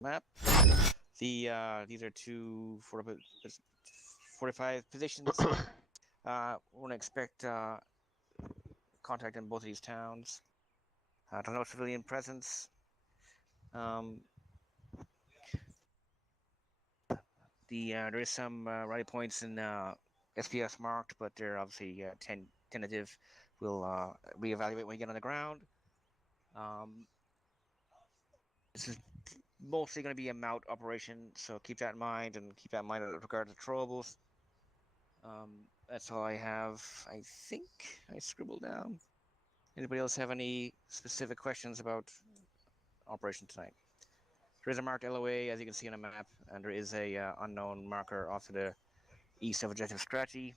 map. These are two 45 positions. We're gonna expect contact in both of these towns. No civilian presence. There is some rally points in SPS marked, but they're obviously tentative. We'll reevaluate when we get on the ground. This is mostly going to be a mount operation, so keep that in mind, and keep that in mind with regard to throwables. That's all I have. I think I scribbled down. Anybody else have any specific questions about operation tonight? There is a marked LOA, as you can see on the map, and there is a unknown marker off to the east of Objective Scratchy.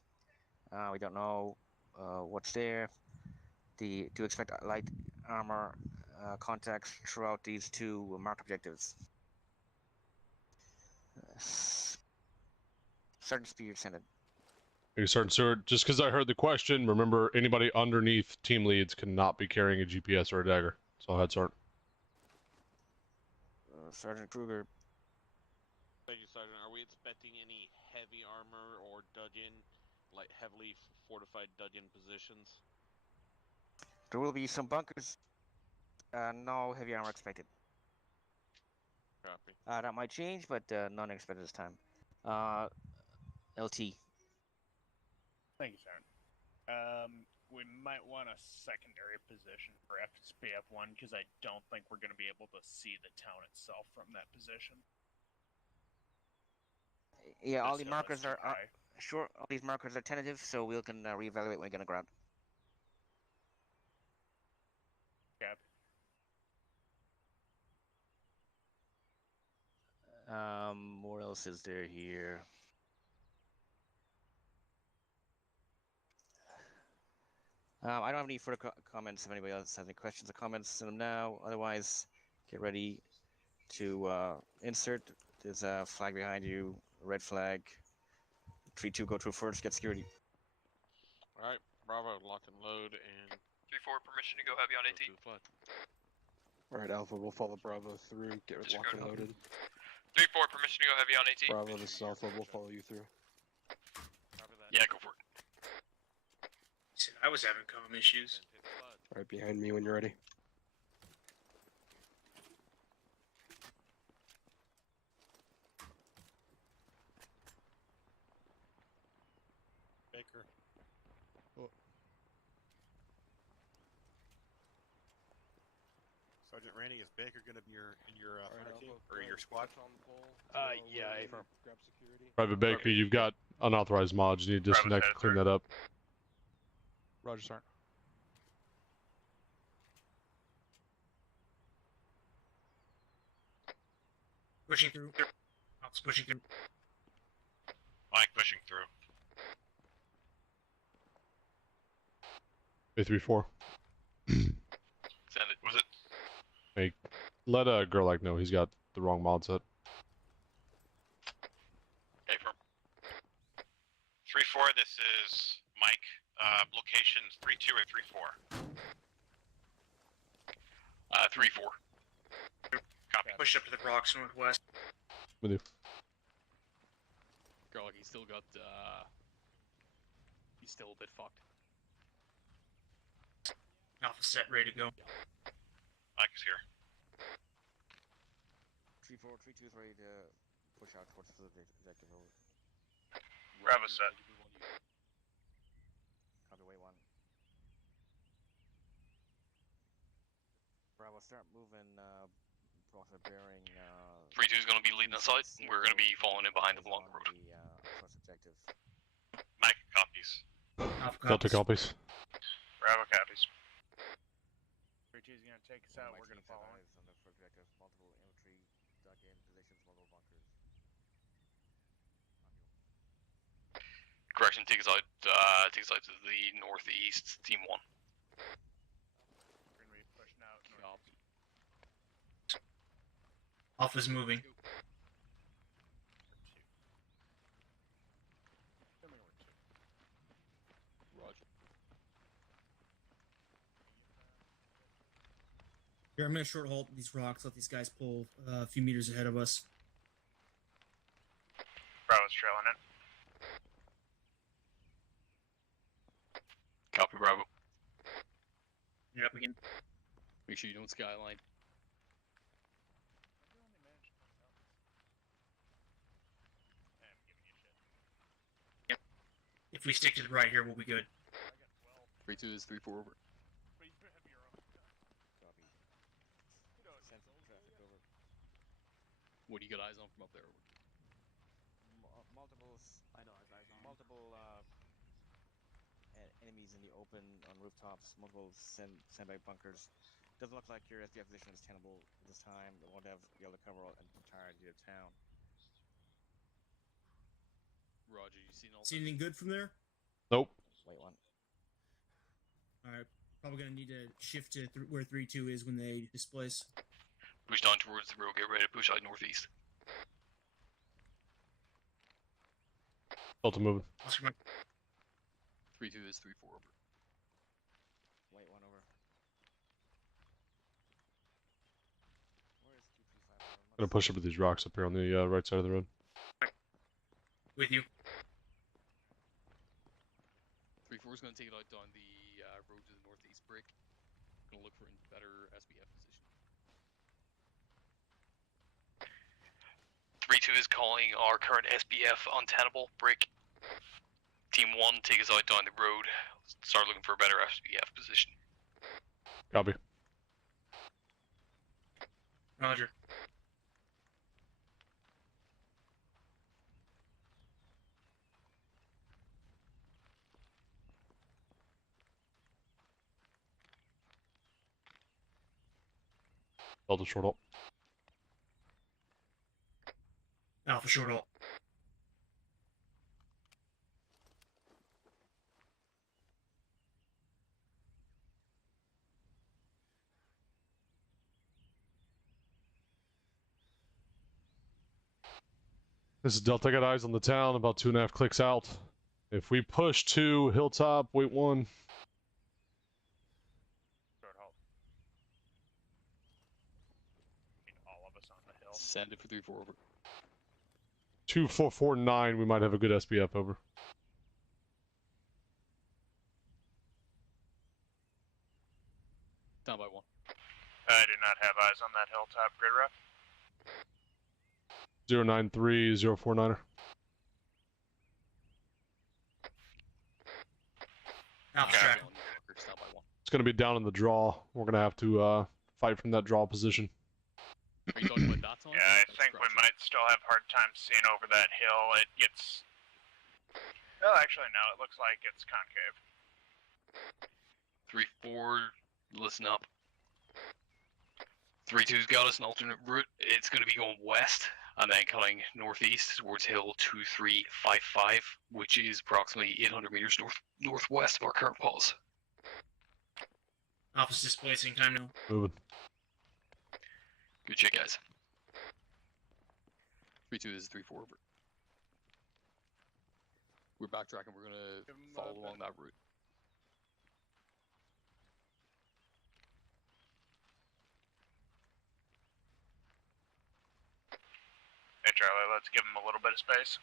We don't know what's there. Do expect light armor contacts throughout these two marked objectives. Sergeant Spear sent Hey, Sergeant Stewart, just because I heard the question, remember anybody underneath team leads cannot be carrying a GPS or a dagger. So ahead, Sergeant. Sergeant Kruger. Thank you, Sergeant. Are we expecting any heavy armor or dug-in, like heavily fortified dug-in positions? There will be some bunkers. No heavy armor expected. Copy. That might change, but none expected this time. LT. Thank you, Sergeant. We might want a secondary position for SPF1 because I don't think we're going to be able to see the town itself from that position. Yeah, all the markers are sure. All these markers are tentative, so we can reevaluate when we get on ground. Cap. What else is there here? I don't have any further comments. If anybody else has any questions or comments, send them now. Otherwise, get ready to insert. There's a flag behind you, red flag. 3-2, go through first, get security. Alright, Bravo, lock and load, and... 3-4, permission to go heavy on AT. Alright, Alpha, we'll follow Bravo through, get locked and loaded. 3-4, permission to go heavy on AT. Bravo, this is Alpha, we'll follow you through. Yeah, go for it. I was having comm issues. Right behind me when you're ready. Baker. Sergeant Randy, is Baker gonna be in your fire team or your squad? Yeah, affirm. Grab security. Private Baker, you've got unauthorized mods. You need to disconnect and clean that up. Roger, Sergeant. Pushing through. Ops pushing through. Mike pushing through. A34. Send it. Was it? Hey, let Gerlach know he's got the wrong mod set. Affirm. 3-4, this is Mike. Locations 3-2 or 3-4? 3-4. Copy. Push up to the rocks northwest. With you. Girl, he's still got, he's still a bit fucked. Alpha set, ready to go. Mike is here. 3-4, 3-2 is ready to push out towards the objective. Bravo set. Copy, way 1. Bravo, start moving. Process bearing. 3-2 is going to be leading the site. We're going to be following in behind him along the road. First objective. Mike copies. Alpha Delta copies. Bravo copies. 3-2 is going to take us out. We're going to follow him. On the first objective, multiple infantry dug in positions, multiple bunkers. Correction, take us out to the northeast, team 1. We're going to be pushing out. Copy. Alpha's moving. Roger. Here, I'm gonna short halt these rocks. Let these guys pull a few meters ahead of us. Bravo's trailing it. Copy, Bravo. Get up again. Make sure you don't skyline. If we stick to the right here, we'll be good. 3-2 is 3-4 over. Copy. Send traffic over. What do you got eyes on from up there? Multiple enemies in the open on rooftops, multiple sandbag bunkers. Doesn't look like your SBF position is tenable at this time. It won't be able to cover an entirety of town. Roger, you seen all See anything good from there? Nope. Wait one. Alright, probably gonna need to shift to where 3-2 is when they displace. Push down towards the road. Get ready to push out northeast. Delta moving. Oscar Mike. 3-2 is 3-4 over. Wait one over. Where is 235? Gonna push over these rocks up here on the right side of the road. With you. 3-4 is gonna take it out down the road to the northeast brick. Gonna look for a better SBF position. 3-2 is calling our current SBF untenable. Brick. Team 1, take us out down the road. Start looking for a better SBF position. Copy. Roger. Delta short halt. Alpha short halt. This is Delta. I got eyes on the town, about 2.5 clicks out. If we push to Hilltop, wait one. Short halt. Need all of us on the hill. Send it for 3-4 over. 2449, we might have a good SBF over. Down by 1. I do not have eyes on that hilltop grid ref. 093049er. Alpha Okay. track. Down by 1. It's going to be down in the draw. We're going to have to fight from that draw position. Are you talking about that time? Yeah, I think we might still have hard time seeing over that hill. It gets... Well, actually, no, it looks like it's concave. 3-4, listen up. 3-2's got us an alternate route. It's going to be going west and then cutting northeast towards hill 2355, which is approximately 800 meters northwest of our current pause. Alpha's displacing time now. Moving. Good shit, guys. 3-2 is 3-4 over. We're backtracking. We're gonna Give 'em, follow along that route. Hey, Charlie, let's give him a little bit of space.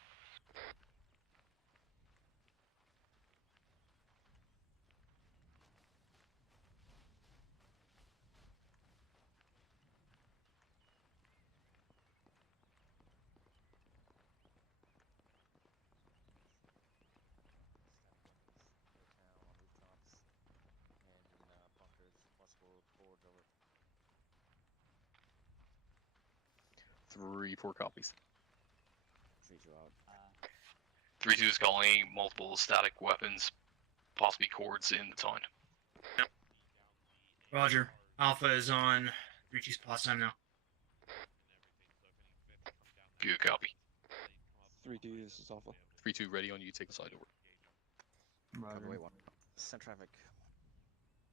Three, 4 copies. 3-2 out. 3-2 is calling multiple static weapons, possibly cords in the town. Roger. Alpha is on 3-2's pause time now. Good copy. 3-2, this is Alpha. 3-2 ready on you. Take the side over. Copy, wait one. Send traffic.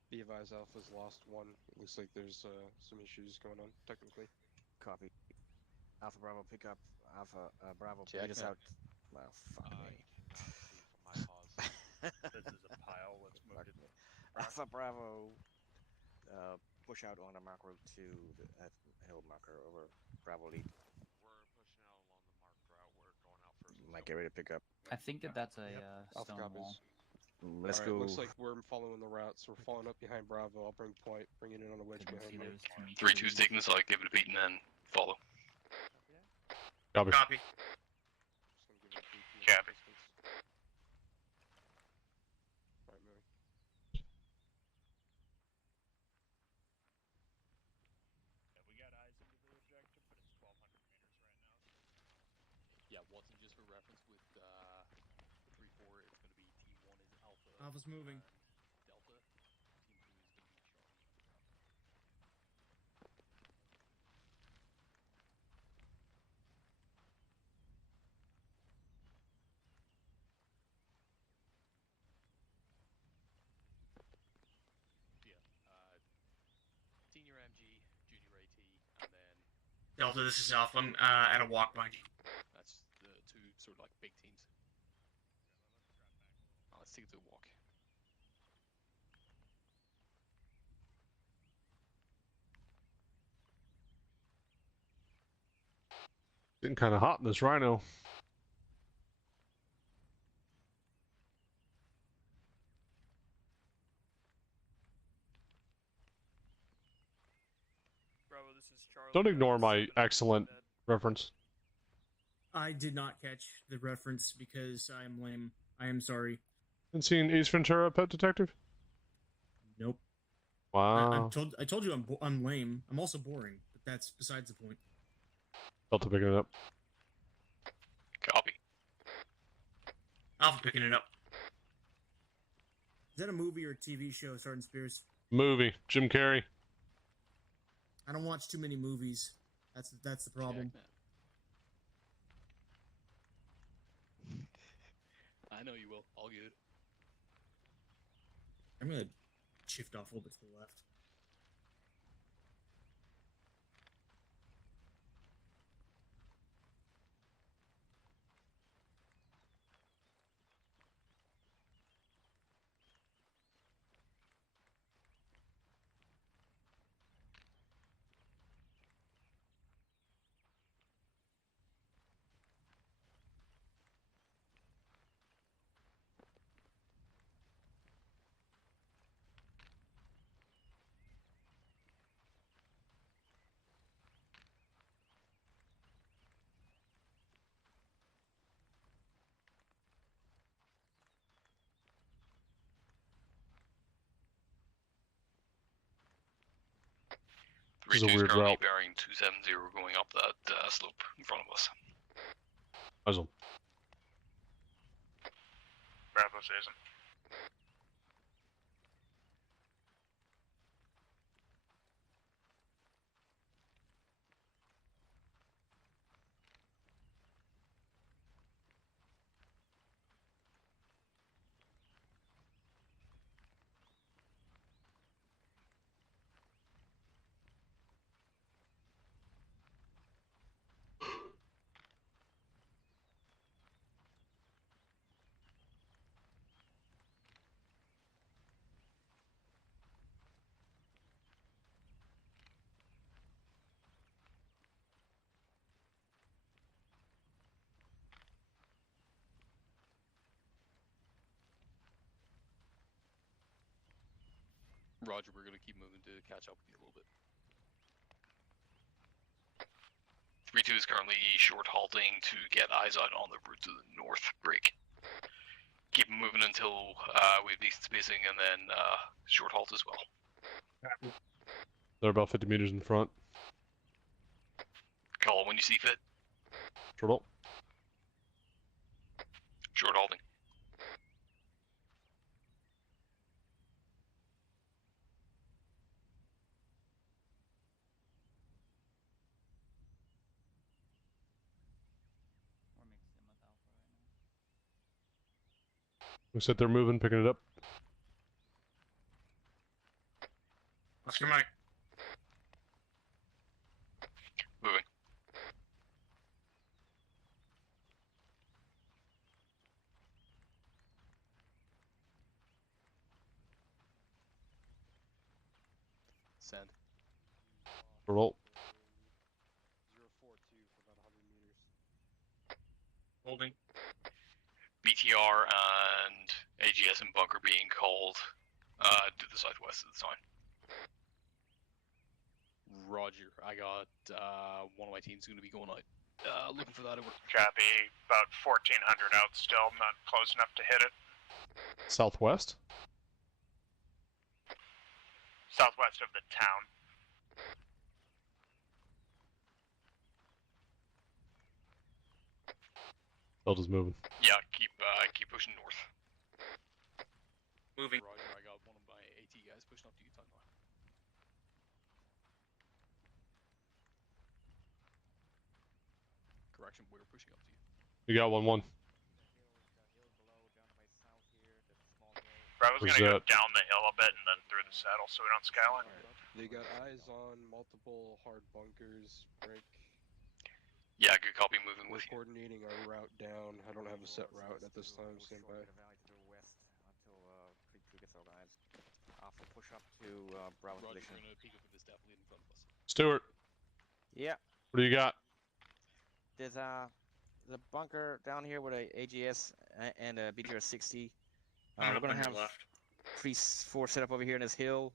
Be advised, Alpha's lost one. It looks like there's some issues going on, technically. Copy. Alpha Bravo, pick up. Alpha Bravo, Check lead us it. out. Well, fuck me. This is a pile. Let's move Fuck it. me. Alpha Bravo, push out on a marker to the hill marker over Bravo lead. We're pushing out along the marked route. We're going out first. Might get ready to pick up. I think that that's a Alpha stone wall. copies. Let's Alright, go. looks like we're following the route, so we're following up behind Bravo. I'll bring point, bring it in on the wedge Couldn't see behind me. those 3-2's taking the side, give it a beat, and then follow. Copy. Copy. Just gonna give it a 3-2 Copy. distance. Alright, moving. Yeah, we got eyes into the objective, but it's 1,200 meters right now. Yeah, Watson, just for reference, with the 3-4, it's going to be Team 1 is Alpha. Alpha's moving. And Delta. Team 2 is going to be Charlie. Yeah, senior MG, junior AT, and then Delta, this is Alpha. I'm at a walk behind you. that's the two sort of like big teams. Let's take it to a walk. Getting kind of hot in this Rhino. Bravo, this is Charlie. Don't ignore my excellent reference. I did not catch the reference because I am lame. I am sorry. Been seeing Ace Ventura, Pet Detective? Nope. Wow. I told you I'm lame. I'm also boring, but that's besides the point. Delta picking it up. Copy. Alpha picking it up. Is that a movie or a TV show, Sergeant Spears? Movie. Jim Carrey. I don't watch too many movies. That's the problem. I know you will. All good. I'm gonna shift off a little bit to the left. This is a 3-2's weird currently route. bearing 270, going up that slope in front of us. Puzzle. Bravo says him. Roger, we're going to keep moving to catch up with you a little bit. 3-2 is currently short halting to get eyes out on the route to the north break. Keep moving until we have decent spacing, and then short halt as well. They're about 50 meters in front. Call when you see fit. Short ult. Short halting. We're mixed in with Alpha right now. Looks like they're moving, picking it up. Oscar Mike. Moving. Send. Roll. 042 for about 100 meters. Holding. BTR and AGS and bunker being called to the southwest of the sign. Roger. I got one of my teams going to be going out. Looking for that over. Copy. About 1,400 out still, not close enough to hit it. Southwest? Southwest of the town. Delta's moving. Yeah, keep pushing north. Moving. Roger. I got one of my AT guys pushing up to you, now. Correction, we're pushing up to you. You got 1-1. Bravo's Where's gonna go that? down the hill a bit and then through the saddle so we don't skyline. They got eyes on multiple hard bunkers, break. Yeah, good copy. Moving We're with you. coordinating our route down. I don't have a set route at this time. Stand by. Until Creek 2 gets organized. Alpha push up to Bravo Roger, position. we're going to peek up with this depth lead in front of us. Stuart, Yeah, what do you got? there's the bunker down here with a AGS and a BTR 60. We're gonna have left. 3-4 set up over here in this hill.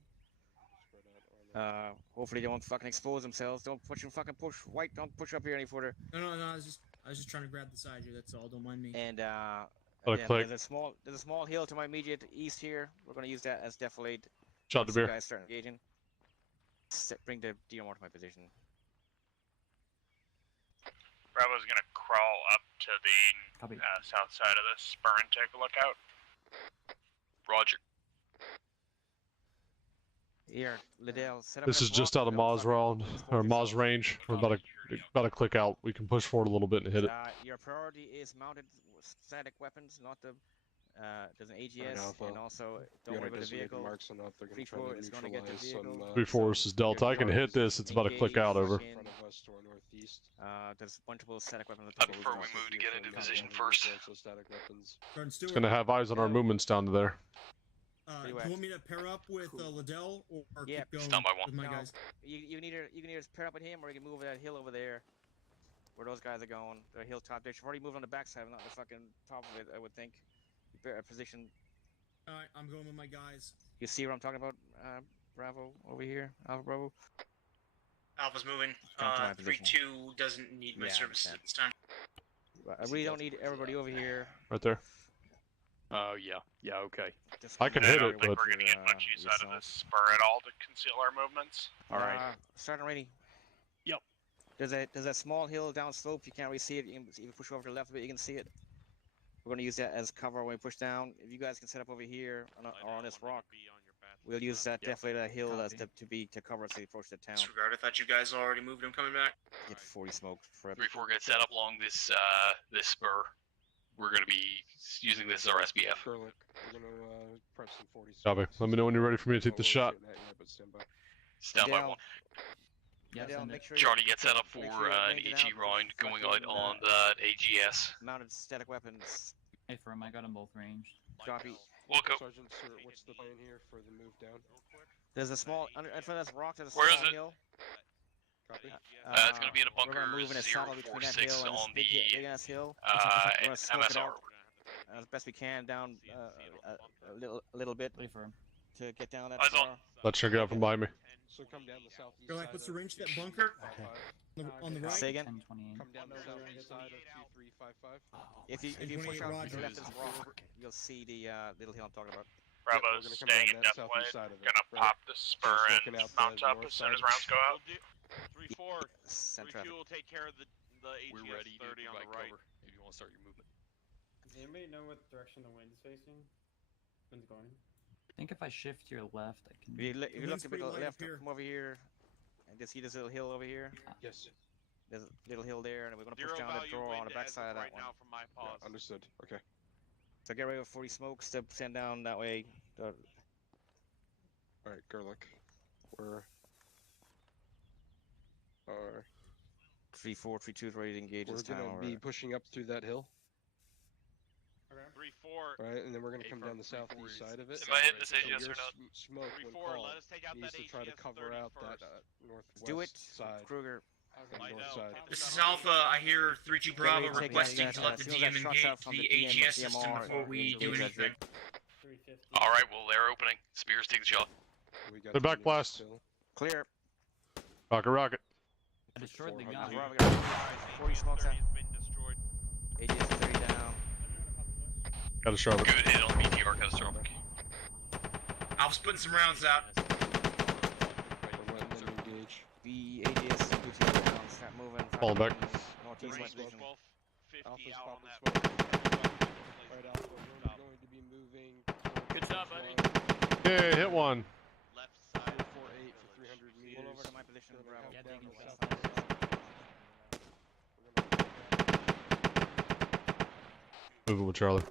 Hopefully they won't fucking expose themselves. Don't fucking push. White, don't push up here any further. No. I was just trying to grab the side here. That's all. Don't mind me. And Let it click. there's a small hill to my immediate east here. We're gonna use that as defilade. Shot the Once you beer. guys start engaging. Bring the DMR to my position. Bravo's gonna crawl up to the Copy. south side of this spur and take a look out. Roger. Here, Liddell, set up. This is just out of Maz round, or Maz range. We're about to click out. We can push forward a little bit and hit it. Your priority is mounted static weapons, not the. There's an AGS, Alpha. and also don't We worry got about the designated vehicle. marks enough. They're gonna try 3-4 to is gonna get the neutralize some. vehicle. 3-4, this is Delta. I can hit this. It's about to click out over. In front of us to our northeast. There's multiple static weapons. I prefer we move to get into position first. So static weapons. Jordan Stewart. It's gonna have eyes on our movements down to there. Do you want me to pair up with Liddell or Yeah, keep going stand by one. with my No. guys? You can either pair up with him or you can move that hill over there, where those guys are going. The hilltop. They should already move on the backside, not the fucking top of it. I would think. Position. All right, I'm going with my guys. You see what I'm talking about? Bravo over here. Alpha Bravo. Alpha's moving. Come to my position. 3-2 doesn't need my Yeah, I services understand. at this time. I really don't need everybody over here. Right there. Oh, yeah, okay. Just I can come hit over it, here but- We're gonna get much use out of this spur at all to conceal our movements. Alright. Sergeant ready. Yep. There's a small hill down slope. You can't really see it. You can push over to the left a bit. You can see it. We're gonna use that as cover when we push down. If you guys can set up over here or on this rock, we'll use that definitely that hill as to cover as they approach the town. Disregard. I thought you guys already moved. I'm coming back. Get 40 smoked for 3-4 gets set up along this this spur. We're gonna be using this as our SBF. Sherlock, we're gonna prep some 40. Copy. Let me know when you're ready for me to take the We're shot. shooting at you, but stand by. Stand by Dale. one. Yeah, Dale, send make it. sure Charlie gets set up for make sure you an range it EG out round with going fucking, out on the AGS. mounted static weapons. Hey, firm, I got them both ranged. Copy. Look up. Sergeant, sir, what's the plan here for the move down? There's a small in front of this rock. There's a Where small is it? hill. Copy. It's gonna be in a We're bunker gonna move in a saddle between that 046 hill and this on big the ass hill. uh, We're gonna smoke it MSR. out as best we can down a little bit Play firm. to get down that Eyes on. far. Let's check it out from behind me. So come down the southeast You're like, side what's the of range of that bunker? On the right? Say again. 1028. Come down the southeast side of 2355. If you push 28 out to Roger. the left of this rock, you'll see the little hill I'm talking about. Yep, Bravo's we're gonna come staying down in that depth southeast blade. side of it. Gonna Right. pop the spur smoking and out the mount up north as soon as side. rounds go out. 3-4. Send 3-2 traffic. will take care of the We're AGS ready to 30 on provide the right. cover if you want to start your movement. Does anybody know what direction the wind's facing? Wind's going? I think if I shift to your left, I can. If you look The a wind's bit pretty to the light up left, here. come over here, and just see this little hill over here. Yes. There's a little hill there, and we're gonna Zero push down the value draw on wind the backside as of of that right one. now from my Yeah, pause. understood. Okay. So get ready with 40 smokes to send down that way. All right, Gerlich. We're 3-4, 3-2 is ready to engage we're this town. gonna be pushing up through that hill. Okay. 3-4. right? And then we're gonna Hey, come from down the 3-4 southeast is side of it. Am I hitting this So AGS your or not? smoke when 3-4, called let us take out needs that to try to AGS cover out 30 that first. northwest Do it, side. Kruger. And I north know. side. This is Alpha. I hear 3-2 Bravo Take out requesting that, to let as the soon as that DM shot's out engage from the the DM, AGS system DMR, before we do engage that anything. 350. All right, well they're opening. Spears take the shot. We got The back news blast. still. Clear. Rocket, rocket. I destroyed the 400. gun. Bravo got 40 smokes out. 30 has been destroyed. AGS 30 down. Got a sharp. Good hit on BTR catastrophic. Alpha's putting some rounds out. We're letting them engage. The AGS 2 down. Start moving. Falling back. Northeast Range west vision. 1250 Alpha's out on popping that. smoke. Right, Alpha, we're going to be moving. Good job, buddy. Yeah, hit one. Left side. 448 for 300 meters. Pull over to my position, Gonna Bravo. head Yeah, down taking the shots. southeast side. We're gonna Moving with Charlie.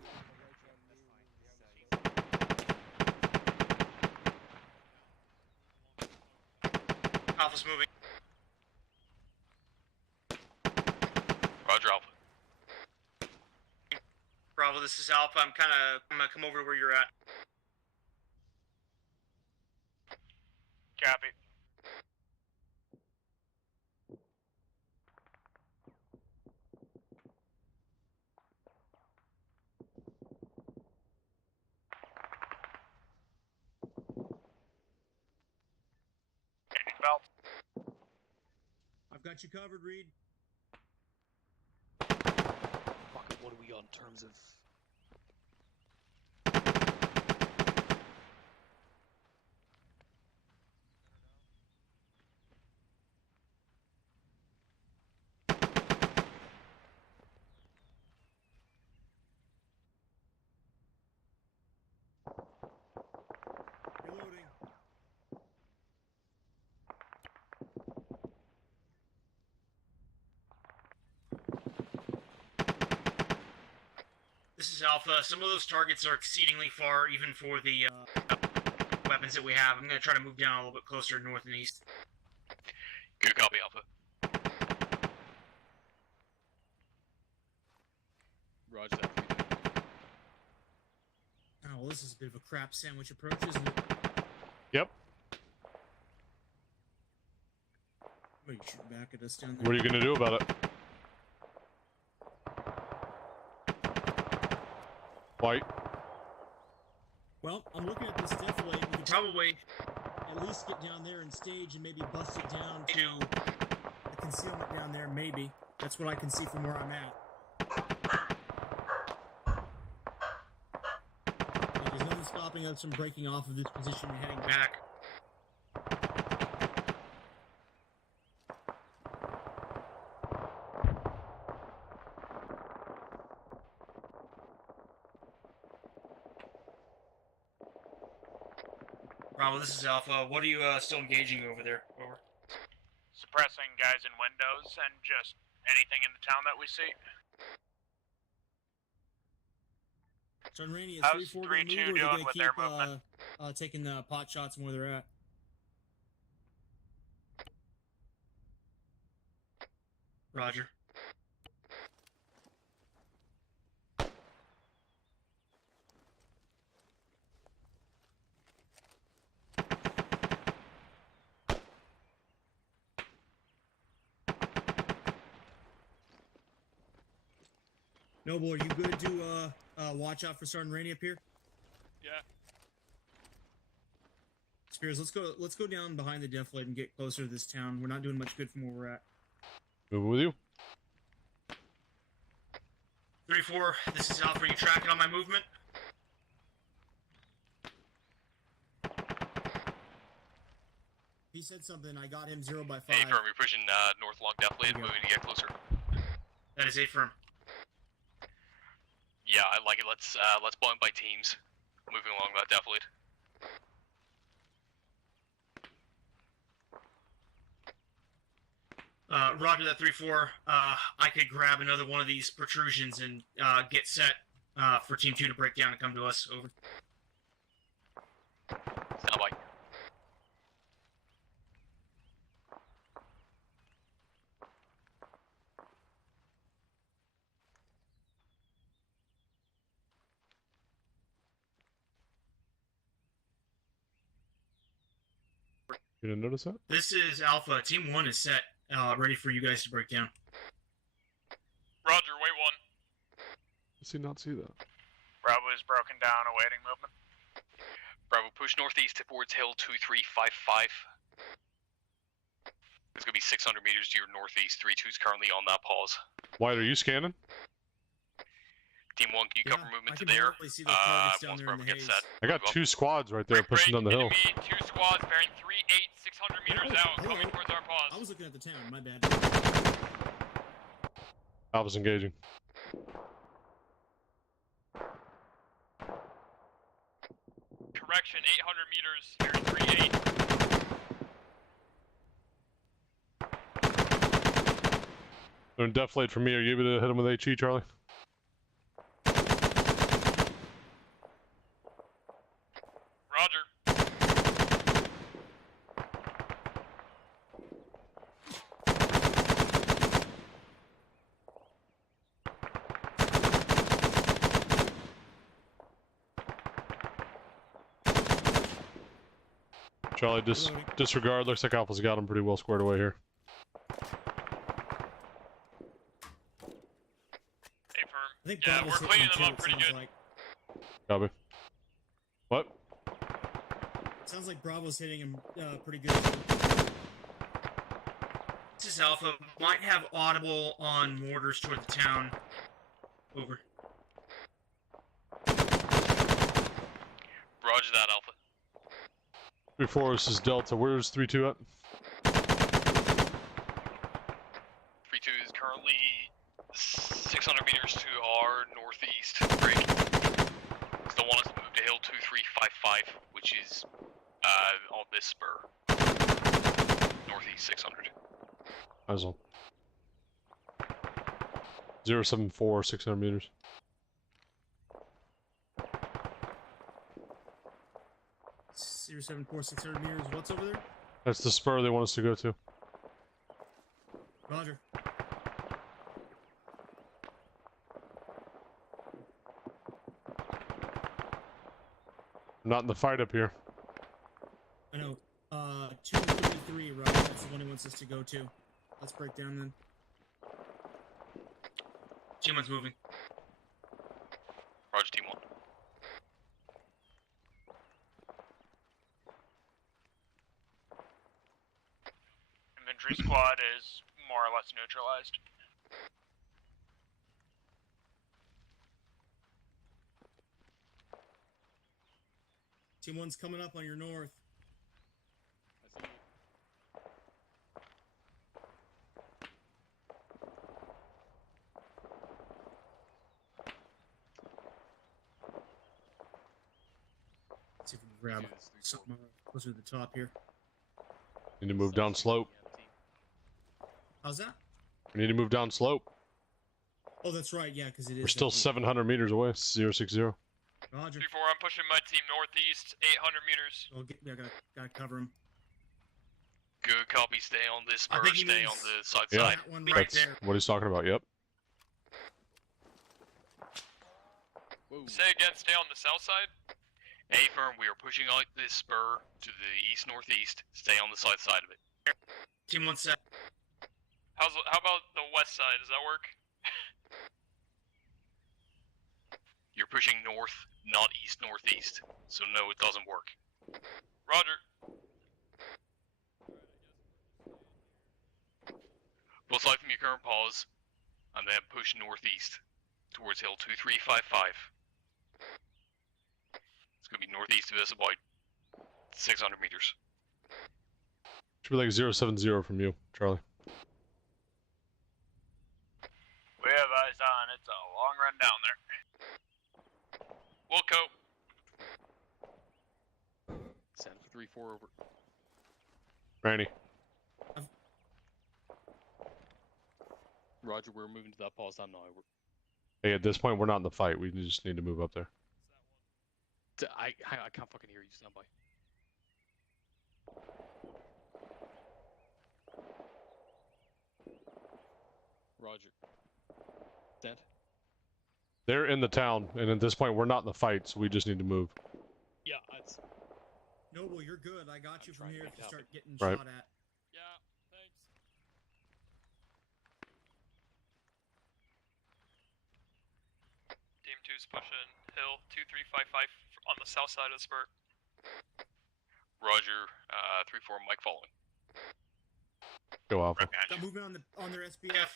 Alpha's moving. Roger, Alpha. Bravo, this is Alpha. I'm gonna come over to where you're at. Copy. Changing belt. I've got you covered, Reed. Fuck, what are we on terms of? Reloading. This is Alpha. Some of those targets are exceedingly far, even for the weapons that we have. I'm gonna try to move down a little bit closer north and east. Good copy, Alpha. Roger that. 3 Oh, well, this is a bit of a crap sandwich approach, isn't it? Yep. What, you shoot back at us down there? What are you gonna do about it? White. Well, I'm looking at this defilade. We could Probably at least get down there and stage and maybe bust it down to the concealment down there, maybe. That's what I can see from where I'm at. There's nothing stopping us from breaking off of this position and heading back. Bravo, this is Alpha. What are you still engaging over there? Over. Suppressing guys in windows and just anything in the town that we see. John Rainey, is How's 3-4 3-2 gonna move, or are they doing gonna with keep their movement? taking the pot shots from where they're at? Roger. Noble, are you good to watch out for Sergeant Rainey up here? Yeah. Spears, let's go down behind the defilade and get closer to this town. We're not doing much good from where we're at. Moving with you. 3-4, this is Alpha. Are you tracking on my movement? He said something. I got him 0 by 5. Hey, firm, you're pushing north along definitely and moving to get closer. That is a firm. Yeah, I like it. Let's bond by teams. Moving along that defilade. Roger that 3-4. I could grab another one of these protrusions and get set for Team 2 to break down and come to us. Over. Stand by. You didn't notice that? This is Alpha. Team 1 is set, ready for you guys to break down. Roger, wait 1. Does he not see that? Bravo is broken down, awaiting movement. Bravo, push northeast towards hill 2355. It's going to be 600 meters to your northeast. 3-2 is currently on that pause. White, are you scanning? Team 1, can you cover movement to can there? definitely see the targets down Once there in Bravo the gets haze. set. I got 2 squads right there pushing down the hill. Enemy, 2 squads bearing 3-8, 600 meters out, coming towards our pause. I was looking at the town, my bad. Alpha's engaging. Correction, 800 meters, bearing 3-8. They're in deflate for me. Are you able to hit them with HE, Charlie? Roger. Charlie, disregard. Looks like Alpha's got him pretty well squared away here. Hey, firm. I think Yeah, Bravo's we're hitting cleaning them too, up it pretty sounds good. like. Copy. What? Sounds like Bravo's hitting him pretty good too. This is Alpha. Might have audible on mortars toward the town. Over. Roger that, Alpha. 3-4, this is Delta. Where's 3-2 at? 3-2 is currently 600 meters to our northeast. Break. Still want us to move to hill 2355, which is on this spur. Northeast 600. As well. 074, 600 meters. Series 7-4, 600 meters. What's over there? That's the spur they want us to go to. Roger. I'm not in the fight up here. I know. 233, right? That's the one he wants us to go to. Let's break down then. Team 1's moving. Roger, Team 1. Infantry squad is more or less neutralized. Team 1's coming up on your north. Let's see if we can grab something closer to the top here. Need to move down slope. How's that? We need to move down slope. Oh, that's right, yeah, because it is. We're still 700 meters away. 060. Roger. 3-4, I'm pushing my team northeast, 800 meters. We'll get, yeah, gotta cover him. Good copy. Stay on this spur. think he Stay means on the side Yeah, side. That one Right that's there. what he's talking about. Yep. Say again, stay on the south side? A firm, we are pushing out this spur to the east-northeast. Stay on the south side of it. Team 1 set. How about the west side? Does that work? You're pushing north, not east-northeast. So no, it doesn't work. Roger. Pull aside from your current pause, and then push northeast towards hill 2355. It's going to be northeast of us about 600 meters. Should be like 070 from you, Charlie. We have eyes on. It's a long run down there. Wilco. 7-3-4 over. Randy. Roger, we're moving to that pause time now. Hey, at this point, we're not in the fight. We just need to move up there. I can't fucking hear you. Stand by. Roger. Dead. They're in the town, and at this point, we're not in the fight, so we just need to move. Yeah, it's... Noble, you're good. I got you from here if you start getting Right. shot at. Yeah, thanks. Team 2's pushing hill 2355 on the south side of the spur. Roger. 3-4, Mike following. Go Alpha. Got movement on their SBF.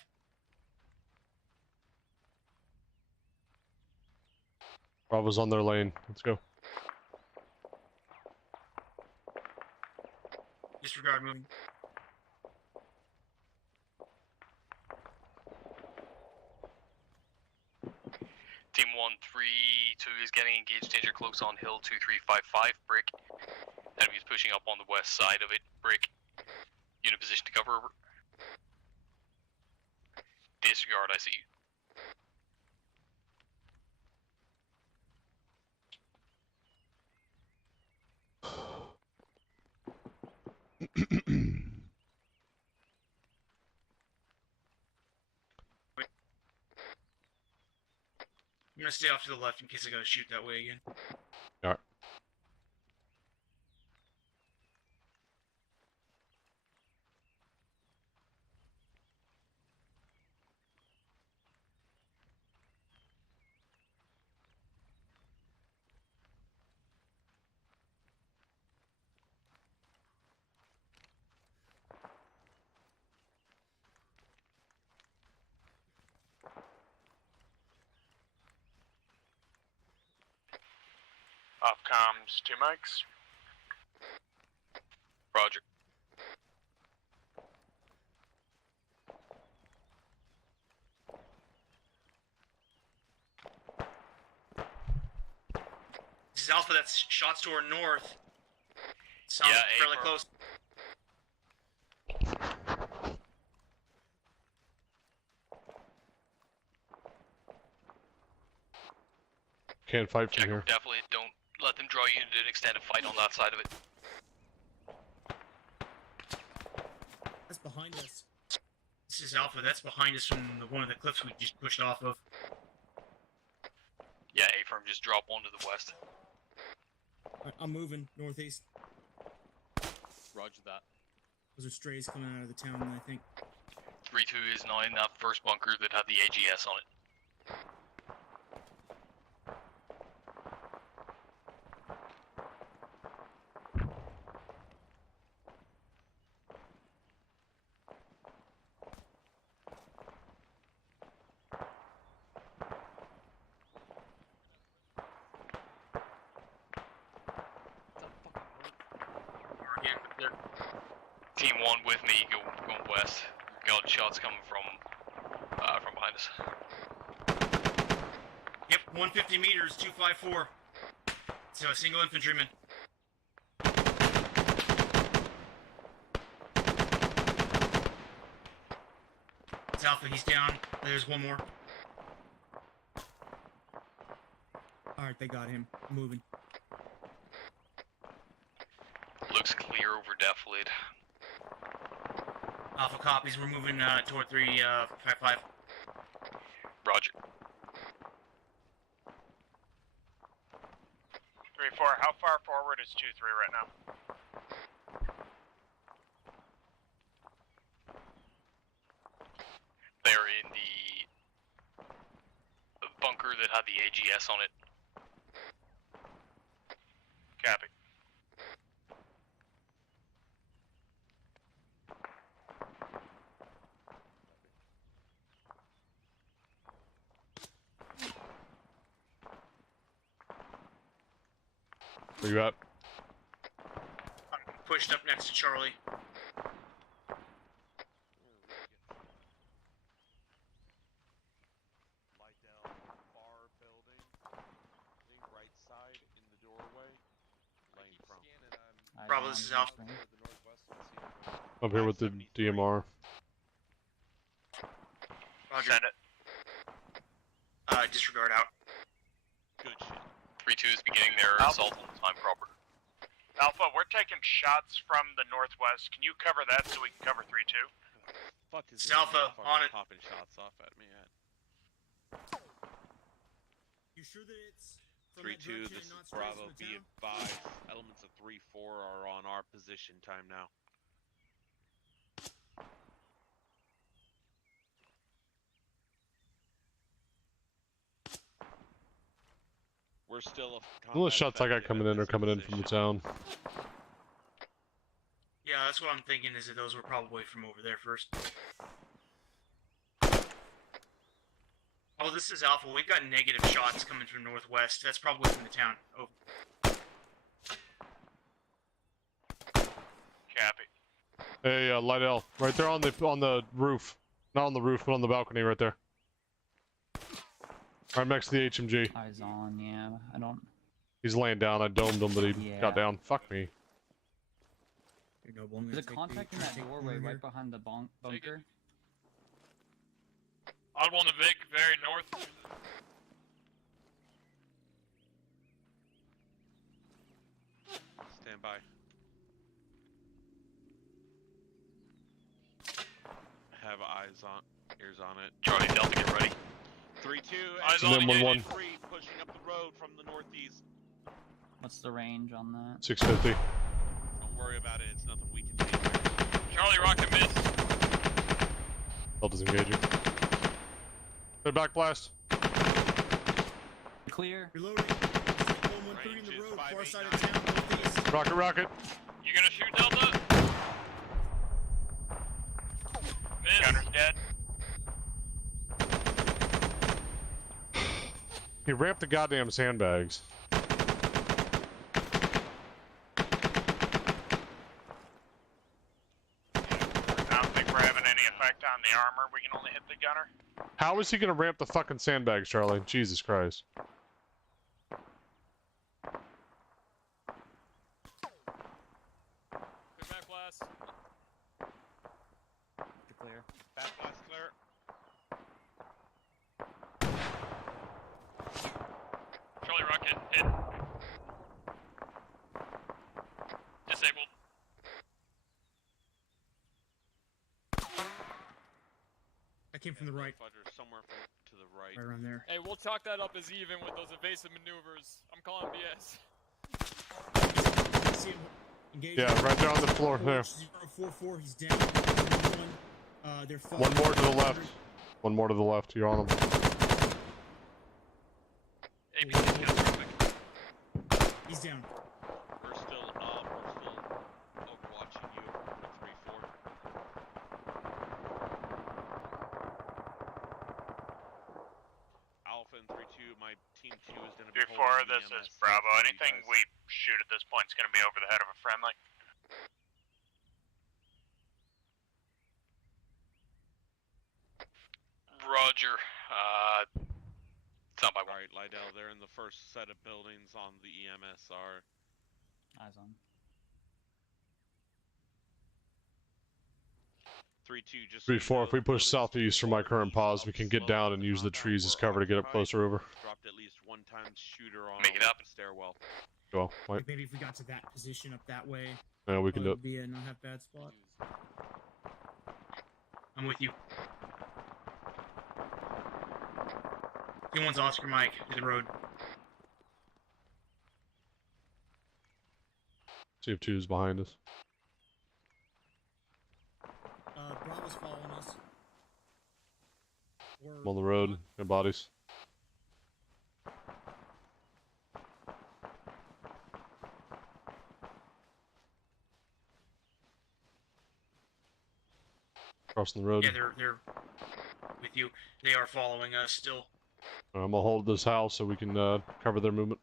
Bravo's on their lane. Let's go. Disregard moving. Team 1-3-2 is getting engaged. Danger cloaks on hill 2355. Brick. Enemies pushing up on the west side of it. Brick. Unit position to cover. Disregard. I see you. I'm gonna stay off to the left in case I gotta shoot that way again. Alright. Off comms, 2 mics. Roger. This is Alpha, that's shots to our north. Sounds Yeah, fairly A-firm. close. Can't fight from here. Definitely don't let them draw you into an extended fight on that side of it. That's behind us. This is Alpha, that's behind us from one of the cliffs we just pushed off of. Yeah, A-firm, just drop onto the west. I'm moving northeast. Roger that. Those are strays coming out of the town, I think. 3-2 is now in that first bunker that had the AGS on it. Again, they're Team 1 with me, going west. Got shots coming from behind us. Yep, 150 meters, 254. So a single infantryman. It's Alpha, he's down. There's one more. Alright, they got him. Moving. Looks clear over Deflid. Alpha copies, we're moving toward 355. Roger. 3-4, how far forward is 2-3 right now? They're in the bunker that had the AGS on it. Copy. Where you at? I'm pushed up next to Charlie. Lydell, far building, the right side in the doorway. Lane from. Bravo, this is Alpha. Up here with the DMR. Roger. Send it. Disregard out. Good shit. 3-2 is beginning their assault on the time proper. Alpha, we're taking shots from the northwest. Can you cover that so we can cover 3-2? Fuck is It's this Alpha, motherfucker on it. popping shots off at me at? You sure that it's from that 3-2, direction this and not is straight Bravo. from the Be town? advised, elements of 3-4 are on our position time now. We're still a All the shots I got combat coming in are coming in from the town. Yeah, that's what I'm thinking, is that those were probably from over there first. Oh, this is Alpha. We've got negative shots coming from northwest. That's probably from the town. Oh. Copy. Hey, Lydell, right there on the roof. Not on the roof, but on the balcony right there. Right next to the HMG. Eyes on, yeah. I don't. He's laying down. I domed him, but he got down. Fuck me. There's a contact in that doorway right behind the bunker. Odd one to Vic, very north. Stand by. Have eyes on, ears on it. Charlie Delta, get ready. 3-2, eyes on again. 1-1. Pushing up the road from the northeast. What's the range on that? 650. Don't worry about it, it's nothing we can take. Charlie Rocket miss. Delta's engaging. They're back blast. Clear. Reloading. 113 in the road, far side of town, northeast. Rocket, rocket. You gonna shoot Delta? Miss. Gunner's dead. He ramped the goddamn sandbags. I don't think we're having any effect on the armor. We can only hit the gunner. How is he gonna ramp the fucking sandbags, Charlie? Jesus Christ. Good back blast. Clear. Back blast clear. Charlie Rocket hit. Disabled. That came from the right. Fudger somewhere to the right. Right around there. Hey, we'll chalk that up as even with those evasive maneuvers. I'm calling BS. See him engaged. Yeah, right there on the floor there. 044, he's down. They're One more to the left. One more to the left. You're on him. He's down. We're still up. We're still overwatching you with 3-4. Alpha and 3-2. My team 2 is going to be Before holding this the is EMS Bravo. for you Anything guys. we shoot at this point is going to be over the head of a friendly. Roger. Sound by one. Alright, Lydell, they're in the first set of buildings on the EMSR. Eyes on. 3-2, just 3-4. If we push southeast from my current pause, we can get down and use the trees as cover to get up closer over. Dropped at least one time shooter on Make it the happen. stairwell. Go. Wait. Maybe if we got to that position up that way, Yeah, we can do it. would be a not half bad spot. I'm with you. T1's Oscar Mike to the road. See if 2's behind us. Bravo's following us. I'm on the road. Got bodies. Crossing the road. Yeah, they're with you. They are following us still. I'm gonna hold this house so we can cover their movement.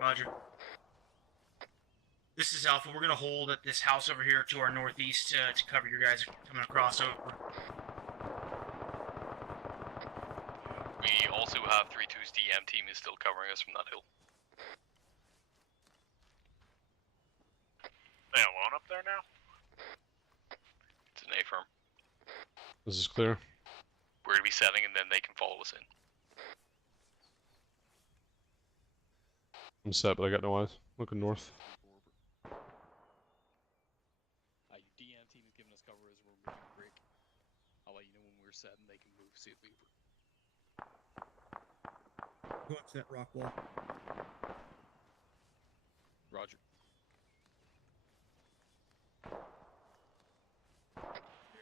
Roger. This is Alpha. We're gonna hold at this house over here to our northeast to cover your guys coming across over. We also have 3-2's DM team is still covering us from that hill. They alone up there now? It's an A-firm. This is clear. We're gonna be setting and then they can follow us in. I'm set, but I got no eyes. Looking north. Your DM team is giving us cover as we're moving break. I'll let you know when we're set and they can move safely over. Go up to that rock wall. Roger.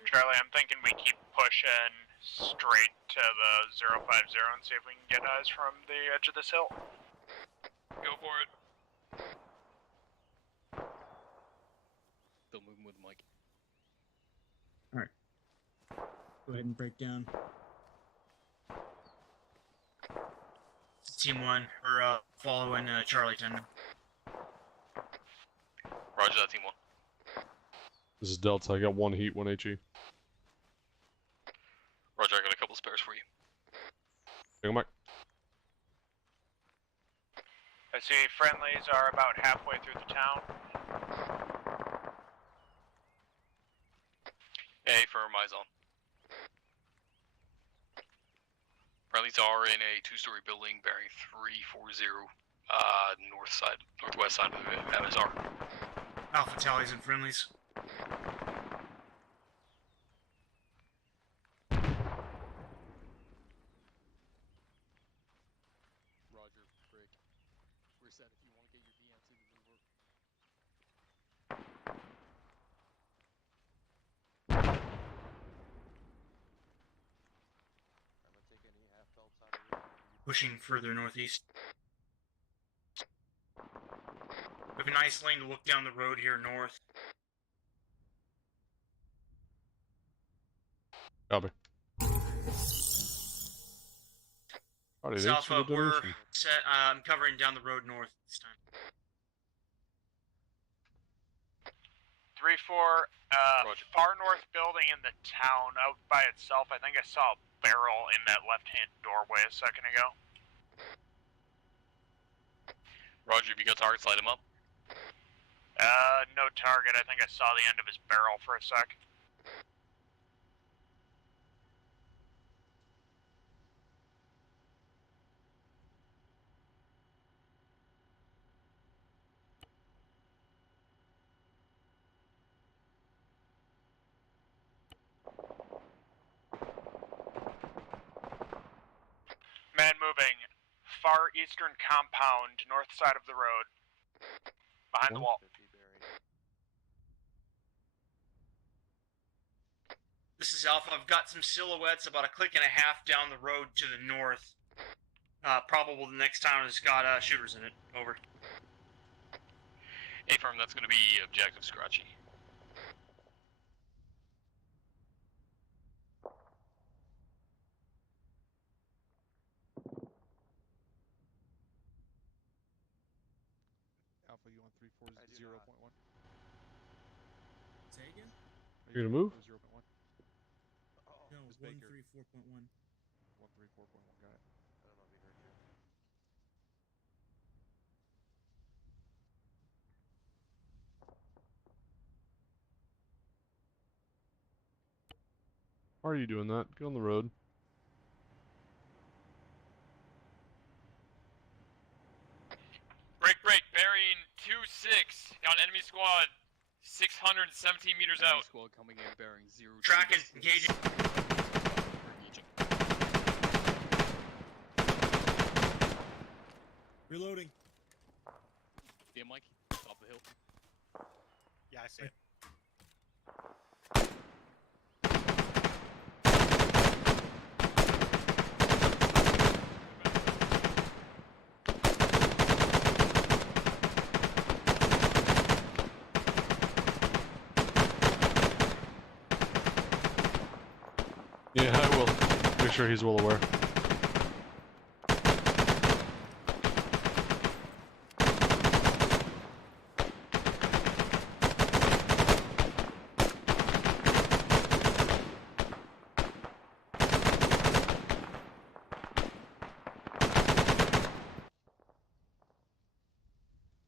Charlie, I'm thinking we keep pushing straight to the 050 and see if we can get eyes from the edge of this hill. Go for it. Still moving with Mike. Alright. Go ahead and break down. Team 1, or following Charlie 10. Roger that, Team 1. This is Delta. I got 1 heat, 1 HE. Roger, I got a couple spares for you. Hang on, Mike. I see friendlies are about halfway through the town. Hey, firm, eyes on. Friendlies are in a 2-story building bearing 340, northwest side of the MSR. Alpha tallies and friendlies. Roger, break. We're set if you want to get your DMs in the maneuver. Arma, take any half belts out of it. Pushing further northeast. We have a nice lane to look down the road here north. Copy. Alright, thanks for the Alpha, we're donation. set. I'm covering down the road north this time. 3-4, far north building in the town out by itself. I think I saw a barrel in that left-hand doorway a second ago. Roger, if you got targets, light him up. No target. I think I saw the end of his barrel for a sec. Man moving. Far eastern compound, north side of the road. Behind the wall. This is Alpha. I've got some silhouettes about a click and a half down the road to the north. Probable the next town has got shooters in it. Over. Hey, firm, that's going to be objective Scratchy. Alpha, you on 340.1? Say again? You gonna move? 0.1. No, Miss Baker. 134.1. 134.1, got it. I don't know if he heard you. Why are you doing that? Get on the road. Break, bearing 2-6 on enemy squad, 617 meters Enemy out. squad coming in bearing 0. Tracking, engaging. Engaging. Reloading. Yeah, Mike, top of the hill. Yeah, I see it. Yeah, I will. Make sure he's well aware.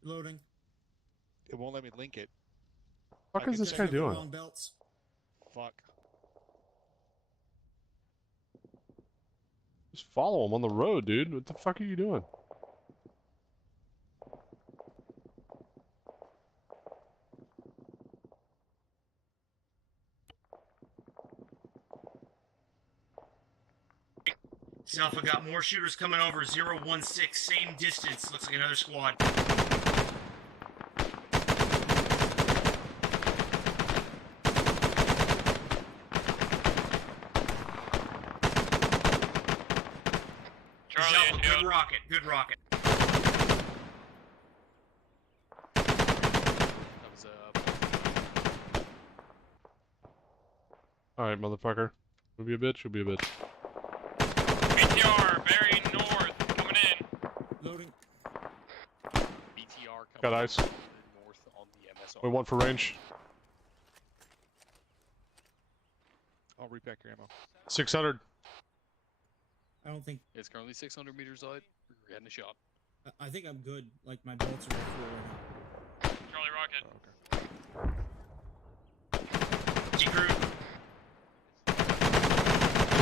Reloading. It won't let me link it. What is this guy Checking for doing? long belts. Fuck. Just follow him on the road, dude. What the fuck are you doing? Alpha got more shooters coming over. 016, same distance. Looks like another squad. Charlie, Alpha, good rocket. Good rocket. That was Alright, motherfucker. You'll be a bitch, you'll be a bitch. BTR, bearing north, coming in. Loading. BTR coming Got eyes. north on the MSR. We want for range. I'll repack your ammo. 600. I don't think. It's currently 600 meters out. We're getting a shot. I think I'm good. Like my bullets are full right now. Charlie Rocket. Decrew.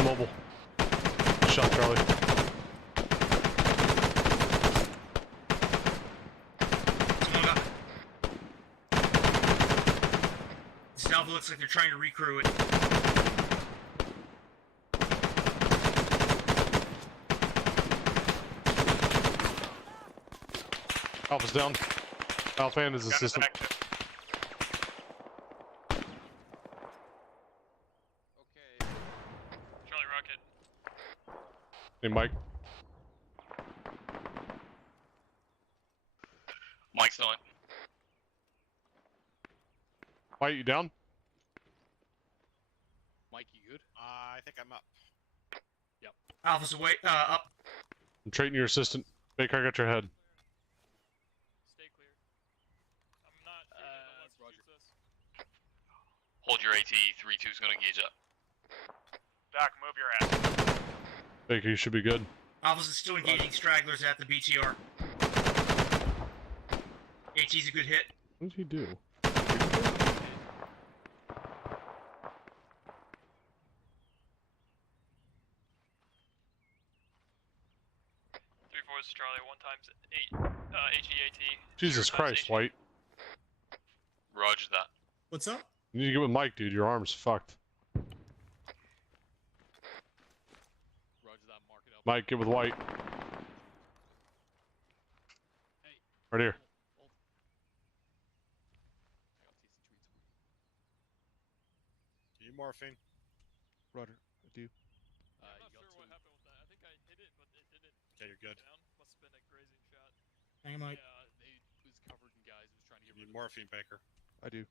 Mobile. Shot Charlie. This Alpha looks like they're trying to recrew it. Alpha's down. Alpha and his assistant. Charlie Rocket. Hey, Mike. Mike's not. Mike, you down? Mike, you good? I think I'm up. Yep. Alpha's away. Up. I'm trading your assistant. Baker, I got your head. Stay clear. I'm not let's use this. Hold your AT. 3-2's gonna engage up. Doc, move your ass. Baker, you should be good. Alpha's still engaging stragglers at the BTR. AT's a good hit. What did he do? 3-4 is Charlie, 1 times 8, HEAT. Jesus Christ, White. Roger that. What's up? You need to get with Mike, dude. Your arm's fucked. Roger that, mark it up. Mike, get with White. Right here. Do you morphine? Roger. I do. I'm not sure what happened with that. I think I hit it, but it didn't. Yeah, you're good. Down. Must have been a grazing shot. Hang on, Mike. Yeah, it was covered in guys. It was trying to get You need morphine, Baker. I do.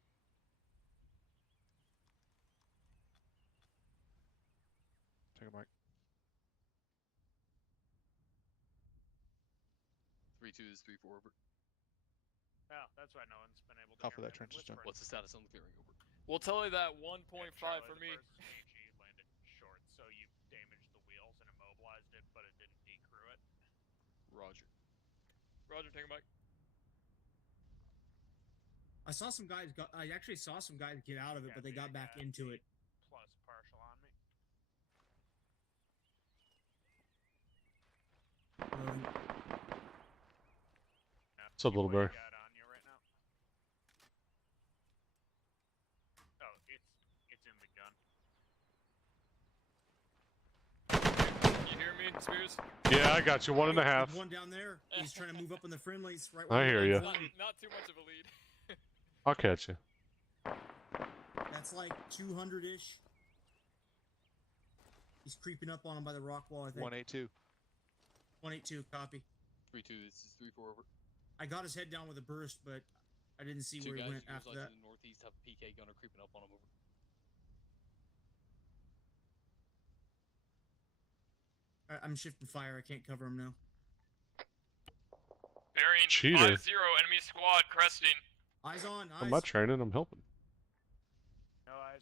Take a mic. 3-2 is 3-4 over. Oh, that's why no one's been able to. Top of hear that me trench is whisper. jumped. What's the status on the clearing over? We'll tell you that 1.5 Charlie, for the me. first HE landed short, so you damaged the wheels and immobilized it, but it didn't decrew it. Roger. Roger, take a mic. I saw some guys. I actually saw some guys get out of it, but they got back into it. Plus partial on me. What's up, little bear? Got on you right now. Oh, it's in the gun. You hear me, Spears? Yeah, I got you. 1.5. There's one down there. He's trying to move up on the friendlies. Right. I hear ya. Not too much of a lead. I'll catch you. That's like 200-ish. He's creeping up on him by the rock wall, I think. 182. 182, copy. 3-2, this is 3-4 over. I got his head down with a burst, but I didn't see Two where he guys went to your after side that. to the northeast have a PK gunner creeping up on him over. I'm shifting fire. I can't cover him now. Bearing Cheater. 5-0, enemy squad cresting. Eyes on, eyes. I'm not training, I'm helping. No eyes.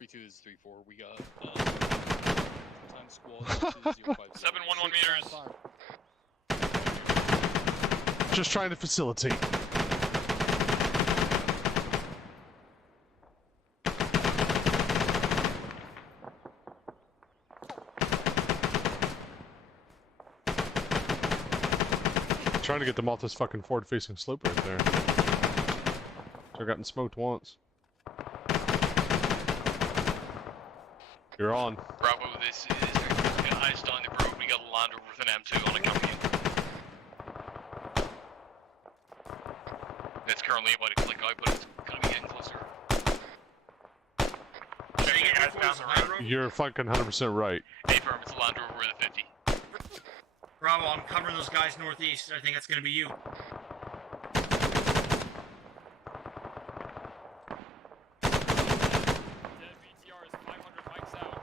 3-2 is 3-4. We got full-time squad. 711 meters. Just trying to facilitate. Trying to get them off this fucking forward-facing slope right there. So I've gotten smoked once. You're on. Bravo, this is eyes down the road. We got a Land Rover with an M2 on it coming in. It's currently about to click out, but it's gonna be getting closer. You're fucking 100% right. Hey, firm, it's a Land Rover with a 50. Bravo, I'm covering those guys northeast. I think that's going to be you. VTR is 500 mics out.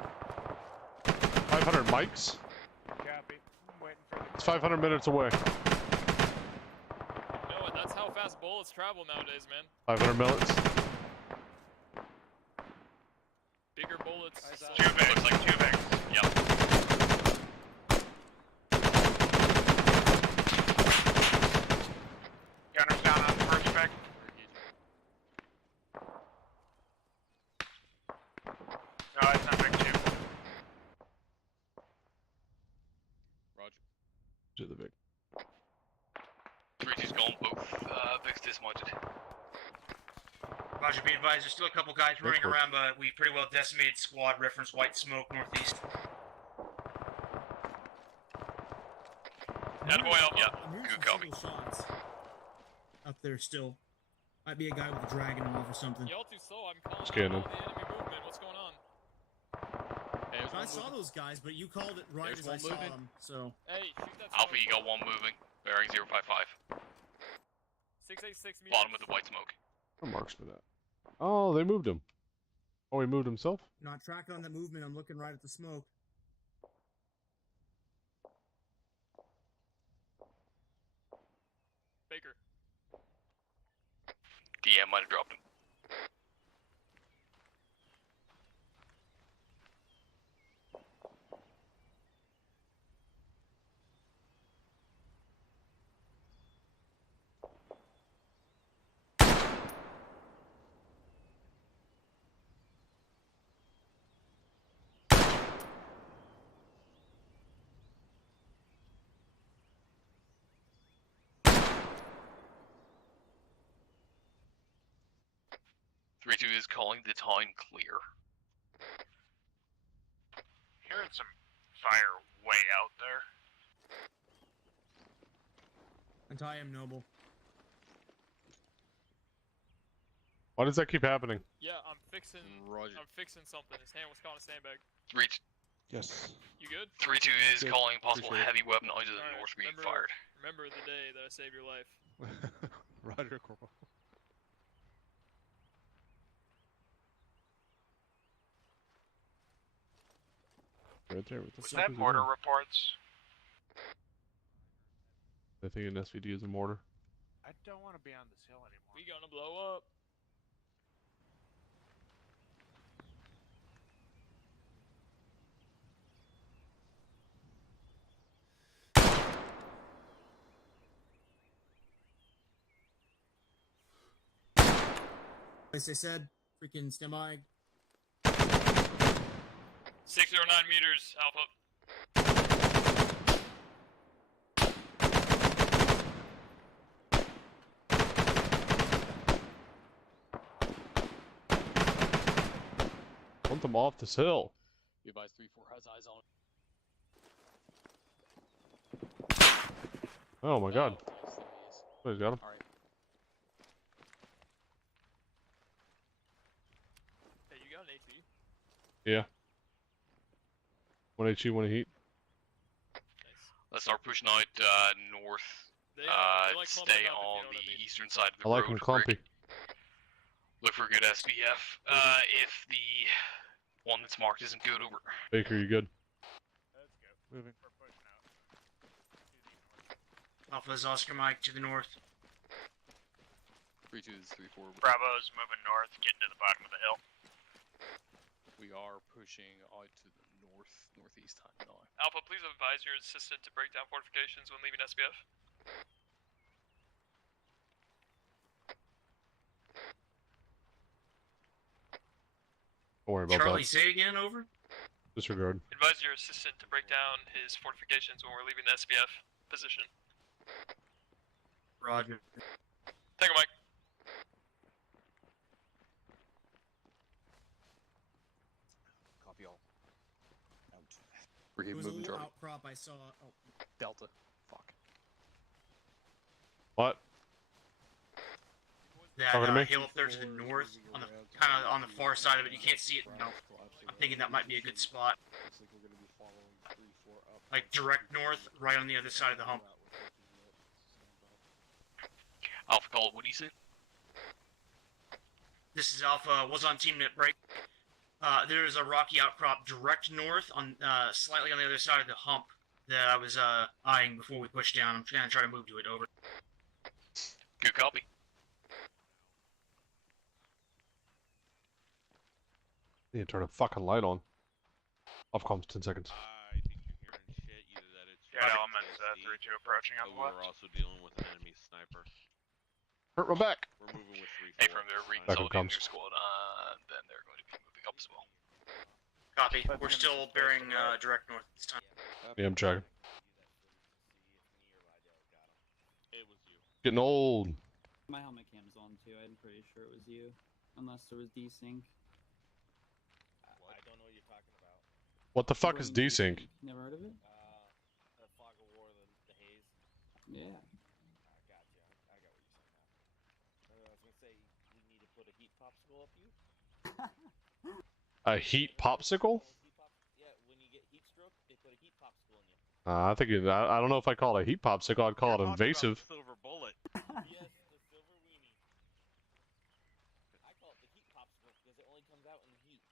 500 mics? Copy. I'm waiting for the It's 500 minutes away. You know what? That's how fast bullets travel nowadays, man. 500 minutes. Bigger bullets. Two bags. Looks like 2 bags. Yep. Gunner's down on the first bag. No, it's not bag 2. Roger. To the big. 3-2's gone, both Vic's dismounted. Roger, be advised, there's still a couple guys running work. around, but we pretty well decimated squad. Reference white smoke northeast. Attaboy, yeah. I'm hearing Good some copy. single shots up there still. Might be a guy with a dragon off or something. Y'all too slow. I'm calling Scanning. out all the enemy movement. What's going on? Hey, I saw those guys, but you called it right There's as I one saw moving. them. So Hey, shoot that. Alpha, you got one moving. Bearing 055. 686 meters. Bottom of the white smoke. What marks for that? Oh, they moved him. Oh, he moved himself? not tracking on the movement. I'm looking right at the smoke. Baker. DM might have dropped him. Three two is calling the town clear. Hearing some fire way out there. Anti-am noble. Why does that keep happening? Yeah, I'm fixing. Roger. I'm fixing something. His hand was caught in a sandbag. Yes. You good? 3-2 is Good. calling possible Appreciate it. heavy weapon out of the Alright, north being remember- fired. Remember the day that I saved your life. Roger, Corporal. Right there. What the Was fuck that is he mortar doing? reports? I think an SVD is a mortar. I don't want to be on this hill anymore. We gonna blow up. As I said, freaking stand by. 609 meters, Alpha. Want them off this hill. Be advised 3-4 has eyes on. Oh my god. Nice, there he is. Oh, he's got him. Alright. Hey, you got an AT? Yeah. One HE, one heat. Nice. Let's start pushing out north. They like clumping Stay up, if you on know what I the mean. eastern side of the I like road. him clumpy. Look for a good SBF. If the one that's marked isn't good, over. Baker, you good? Let's go. Moving. We're pushing out. Alpha is Oscar Mike to the north. 3-2 is 3-4. Bravo's moving north, getting to the bottom of the hill. We are pushing out to the northeast time now. Alpha, please advise your assistant to break down fortifications when leaving SBF. Don't worry about Charlie, that. say again, over. Disregard. Advise your assistant to break down his fortifications when we're leaving the SBF position. Roger. Take a Mike. Copy all. There was a little outcrop I saw. Oh. Delta. Fuck. What? That Talking to me? hill up there to the north, on the kind of on the far side of it. You can't see it now. I'm thinking that might be a good spot. Like direct north, right on the other side of the hump. Alpha call, what do you say? This is Alpha. Was on team net break. There is a rocky outcrop direct north, on slightly on the other side of the hump that I was eyeing before we pushed down. I'm gonna try to move to it. Over. Good copy. Need to turn a fucking light on. Off comms, 10 seconds. I think you're hearing shit. Either that it's Yeah, elements 3-2 approaching on but the left. we're also dealing with an enemy sniper. Hurt my back. We're moving with 3-4. Hey, from their reconsolidating their squad, then they're going to be moving up as well. Copy. We're still bearing direct north this time. Yeah, I'm checking. It was you. Getting old. My helmet cam's on too. I'm pretty sure it was you, unless there was desync. I don't know what you're talking about. What the fuck is desync? Never heard of it? The fog of war, the haze. Yeah. I got you. I got what you're saying now. I was gonna say we need to put a heat popsicle up you. A heat popsicle? Yeah, when you get heat stroke, they put a heat popsicle in you. I think I don't know if I call it a heat popsicle. I'd call it invasive. Silver bullet. Yes, the silver weenie. I call it the heat popsicle because it only comes out in the heat.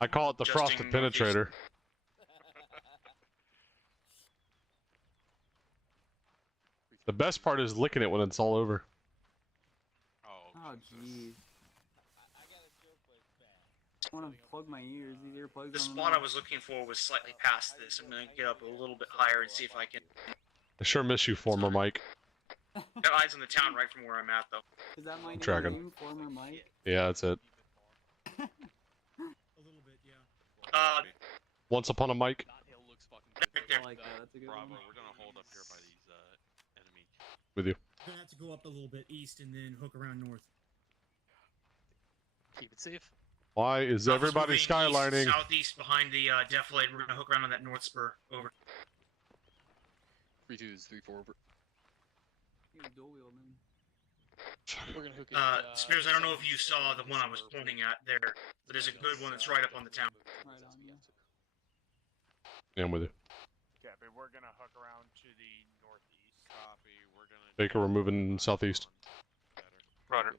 I call it the frosted penetrator. The best part is licking it when it's all over. Oh jeez. I want to plug my ears. These earplugs. The spot I was looking for was slightly past this. I'm gonna get up a little bit higher and see if I can. I sure miss you, former Mike. Got eyes on the town right from where I'm at, though. Is that my Tracking. name, former Mike? Yeah, that's it. A little bit, yeah. Once upon a mic. I like that. That's a good Bravo, one. we're gonna hold up here by these enemy. With you. Gonna have to go up a little bit east and then hook around north. Keep it safe. Why is everybody skylining? Southeast behind the defilade. We're gonna hook around on that north spur. Over. 3-2 is 3-4 over. He's dual wielding. We're gonna hook it. Spears, I don't know if you saw the one I was pointing at there, but there's a good one that's right up on the town. Right on, yeah. Yeah, I'm with you. Copy. We're gonna hook around to the northeast. Copy. We're gonna. Baker, we're moving southeast. Roger.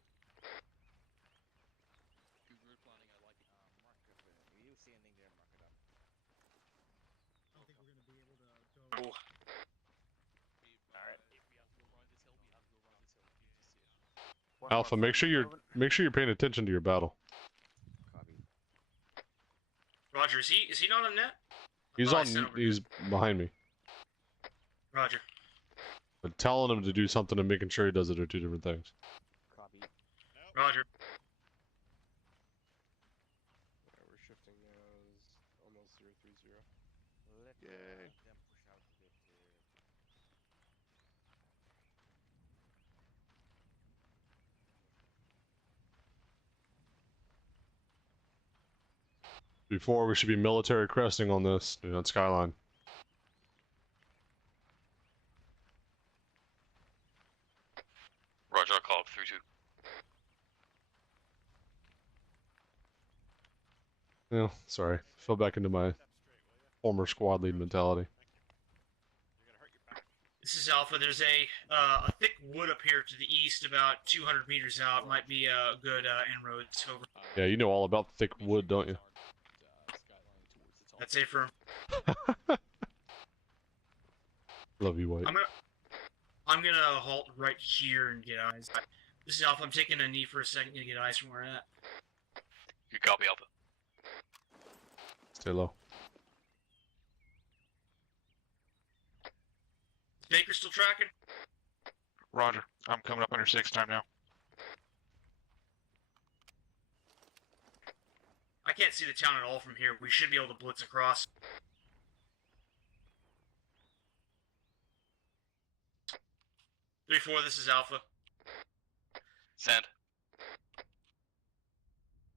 You see anything there, mark it up. I don't think we're gonna be able to go. Alpha, make sure you're paying attention to your battle. Copy. Roger, is he not on net? He's Oh, I on. sent over. He's behind me. Roger. But telling him to do something and making sure he does it are two different things. Copy. Roger. Yeah, we're shifting now. Is almost 030. Let Yay. them push out a bit. Before we should be military cresting on this, on Skyline. Roger, I'll call up 3-2. Yeah, sorry. Fell back into my former squad lead mentality. This is Alpha. There's a thick wood up here to the east, about 200 meters out. Might be a good inroads. Over. Yeah, you know all about thick wood, don't you? That's it for him. Love you, White. I'm gonna halt right here and get eyes. This is Alpha. I'm taking a knee for a second to get eyes from where I'm at. You copy, Alpha. Stay low. Is Baker still tracking? Roger. I'm coming up on your 6 time now. I can't see the town at all from here. We should be able to blitz across. Three, 4, this is Alpha. Send.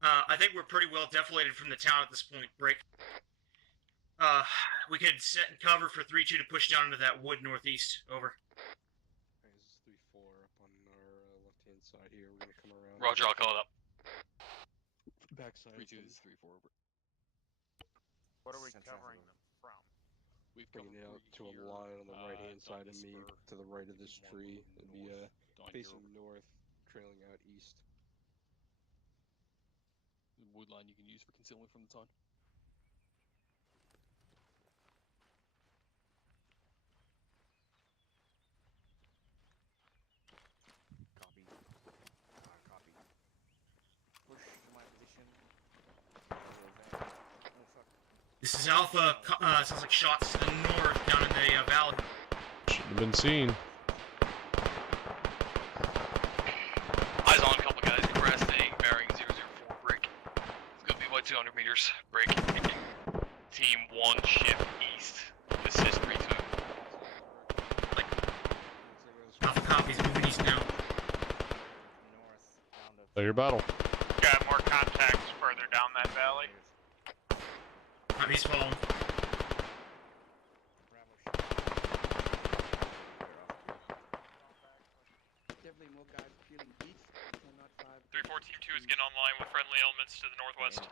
I think we're pretty well defilated from the town at this point. Break. We could set and cover for 3-2 to push down into that wood northeast. Over. Alright, this is 3-4 up on our left-hand side here. We're gonna come around. Roger, I'll call it up. Backside. 3-2 is 3-4 over. What are we covering them from? We've Bringing it out to a line on the right-hand side of me, to the right of this tree. It'd be facing north, trailing out east. The wood line you can use for concealment from the town. Copy. Copy. Push to my position. Oh fuck. This is Alpha. Sounds like shots to the north down in the valley. Shouldn't have been seen. Eyes on, couple guys cresting, bearing 004 break. It's gonna be about 200 meters break. Team 1 shift east. Assist 3-2. Alpha copies moving east now. Play your battle. Got more contacts further down that valley. Copies following. Definitely more guys peeling east. 3-4 Team 2 is getting online with friendly elements to the northwest.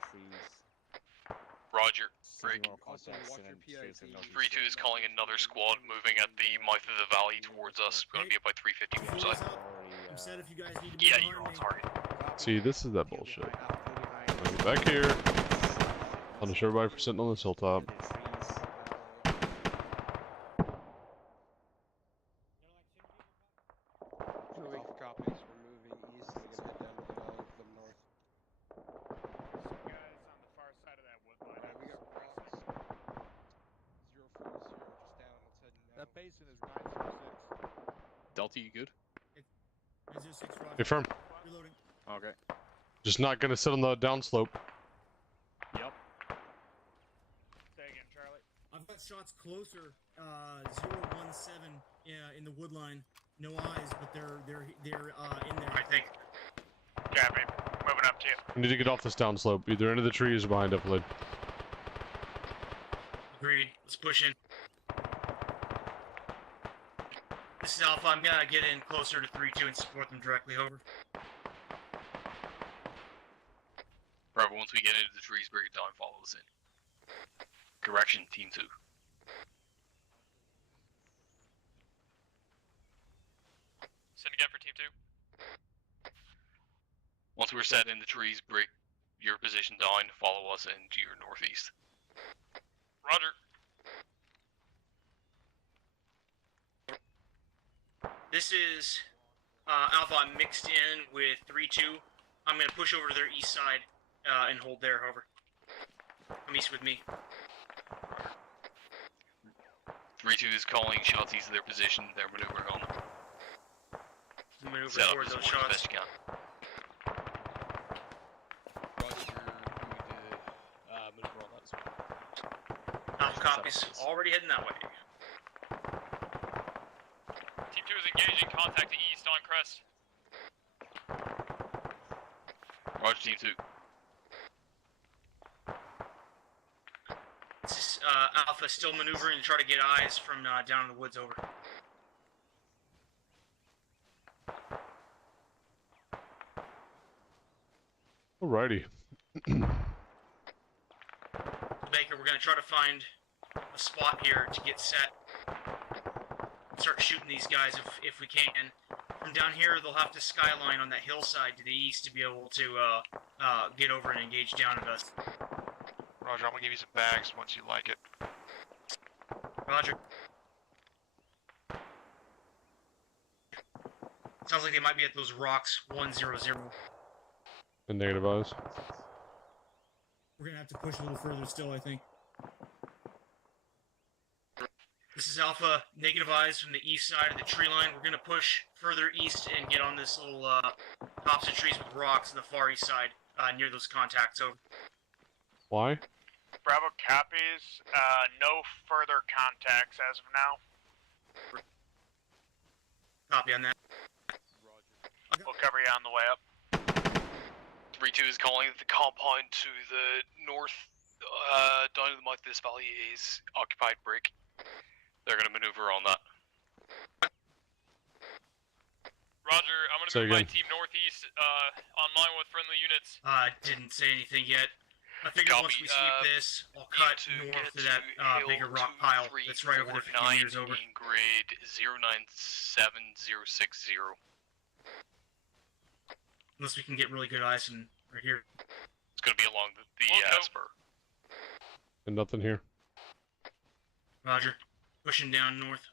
Roger. Break. 3-2 is calling another squad moving at the mouth of the valley towards us. Going to be about 350 from side. I'm set if you guys need to Yeah, move you're on on target. See, this is that bullshit. Get back here. Punish everybody for sitting on this hilltop. Alpha copies. We're moving east. We're gonna head down to the valley to the north. Some guys on the far side of that wood line. Alright, we got rocks. 040 just down. Let's head now. That basin is 906. Delta, you good? Hey, firm. Reloading. Okay. Just not gonna sit on the downslope. Yep. Say again, Charlie. I've got shots closer. 017 in the wood line. No eyes, but they're in there. I think. Copy. Moving up to you. We need to get off this downslope, either into the trees or behind Upland. Agreed. Let's push in. This is Alpha. I'm gonna get in closer to 3-2 and support them directly. Over. Bravo, once we get into the trees, break it down and follow us in. Correction, Team 2. Send again for Team 2. Once we're set in the trees, break your position down, follow us into your northeast. Roger. This is Alpha. I'm mixed in with 3-2. I'm gonna push over to their east side and hold there. However, come east with me. 3-2 is calling shots east of their position. They're maneuvering on them. Maneuver Set up towards as those much as shots. best you can. Roger, you're going to maneuver on that as well. Alpha copies. Already heading that way. Team 2 is engaging. Contact to east on crest. Roger, Team 2. This is Alpha still maneuvering to try to get eyes from down in the woods. Over. Alrighty. Baker, we're gonna try to find a spot here to get set. Start shooting these guys if we can. From down here, they'll have to skyline on that hillside to the east to be able to get over and engage down at us. Roger, I'm gonna give you some bags once you like it. Roger. Sounds like they might be at those rocks 100. And negative eyes. We're gonna have to push a little further still, I think. This is Alpha, negative eyes from the east side of the tree line. We're gonna push further east and get on this little tops of trees with rocks on the far east side, near those contacts. Over. Why? Bravo copies. No further contacts as of now. Copy on that. We'll cover you on the way up. 3-2 is calling the compound to the north down to the mouth of this valley is occupied brick. They're going to maneuver on that. Roger, I'm going to Say move my again. team northeast, online with friendly units. Didn't say anything yet. I figured once we sweep this, I'll cut north to that bigger rock pile that's right over there 50 meters over. In grid 097060. Unless we can get really good eyes from right here. It's going to be along the spur. And nothing here. Roger. Pushing down north.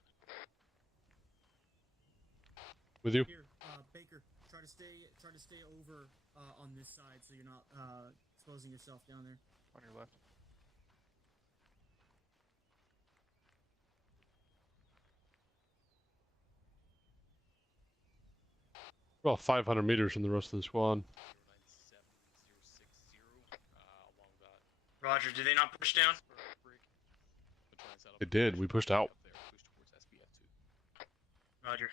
With you. Here, Baker, try to stay over on this side so you're not exposing yourself down there. On your left. About 500 meters from the rest of the squad. Roger, did they not push down? It did. We pushed out. Roger.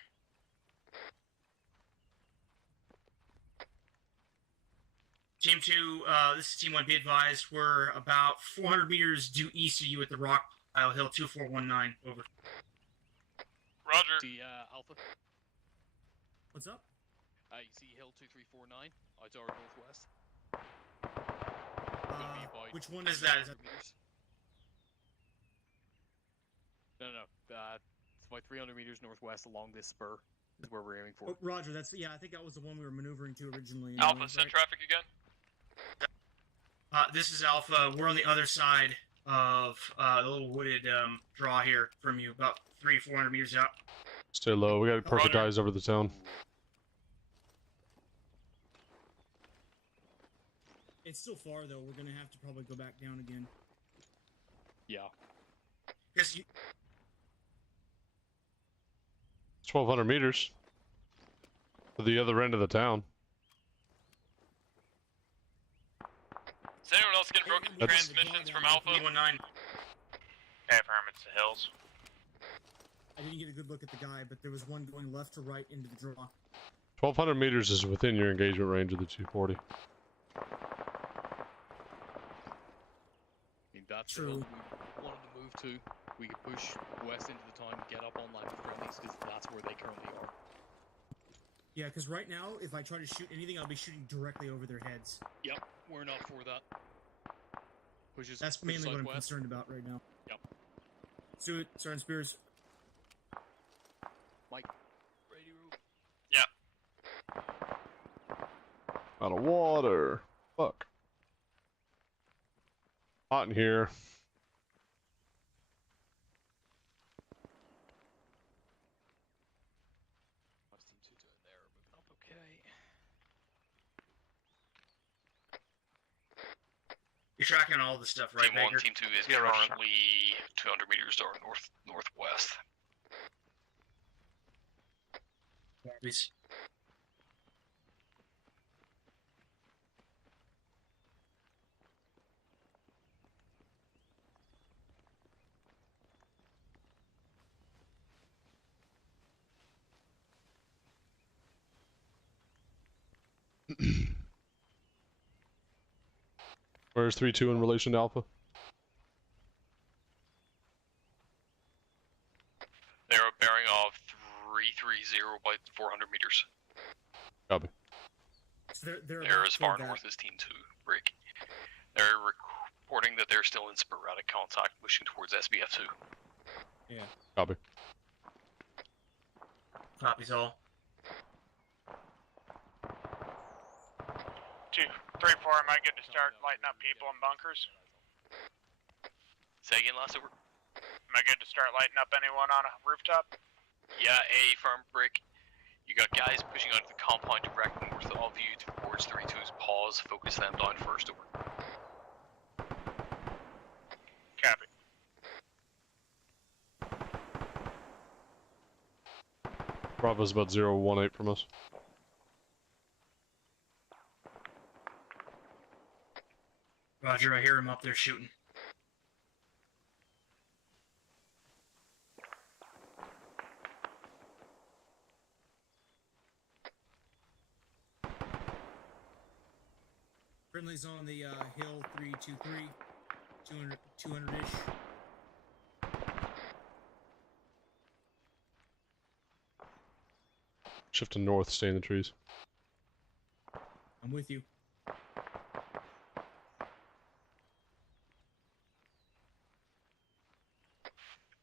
Team 2, this is Team 1, be advised, we're about 400 meters due east of you at the rock pile hill 2419, over. Roger. See, Alpha. What's up? You see hill 2349, out our northwest. Which one is that? Meters. No. It's about 300 meters northwest along this spur is where we're aiming for. Oh, Roger, that's I think that was the one we were maneuvering to originally. Alpha, send traffic again. This is Alpha. We're on the other side of the little wooded draw here from you, about 300-400 meters out. Stay low. We got perfect eyes over the town. It's still far though. We're gonna have to probably go back down again. Yeah. Yes, you... 1,200 meters. To the other end of the town. Is anyone else getting broken transmissions from Alpha? 19. Hey, affirm, it's the hills. I didn't get a good look at the guy, but there was one going left to right into the draw. 1,200 meters is within your engagement range of the 240. I mean, that's true. The hill we wanted to move to. We could push west into the town, get up online with friendlies, because that's where they currently are. Yeah, because right now, if I try to shoot anything, I'll be shooting directly over their heads. Yep, we're not for that. That's mainly what I'm concerned about right now. Yep. Let's do it, Sergeant Spears. Mike, radio. Yeah. Out of water. Fuck. Hot in here. You're tracking all this stuff, right, Team 1, Baker? Team 2 is currently 200 meters to our northwest. Please. Where's 3-2 in relation to Alpha? They're bearing off 330 by 400 meters. Copy. So they're They're as far north as Team 2, Brick. They're reporting that they're still in sporadic contact, pushing towards SBF 2. Yeah. Copy. Copies all. 2, 3, 4, am I good to start lighting up people in bunkers? Say again, last over. Am I good to start lighting up anyone on a rooftop? Yeah, firm Brick. You got guys pushing out of the compound directly north of you towards 3-2's paws. Focus them down first, over. Copy. Bravo's about 018 from us. Roger, I hear him up there shooting. Friendly's on the hill 323. 200-ish. Shift to north, stay in the trees. I'm with you.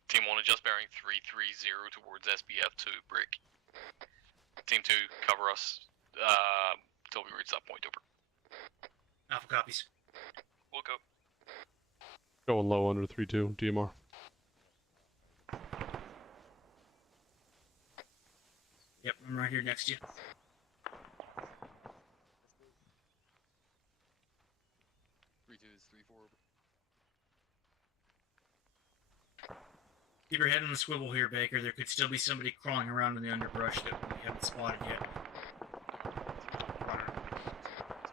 Team 1 adjust bearing 330 towards SBF 2 brick. Team 2 cover us till we reach that point. Over. Alpha copies. We'll go. Going low under 3-2 DMR. Yep, I'm right here next to you. Keep your head on the swivel here, Baker. There could still be somebody crawling around in the underbrush that we haven't spotted yet.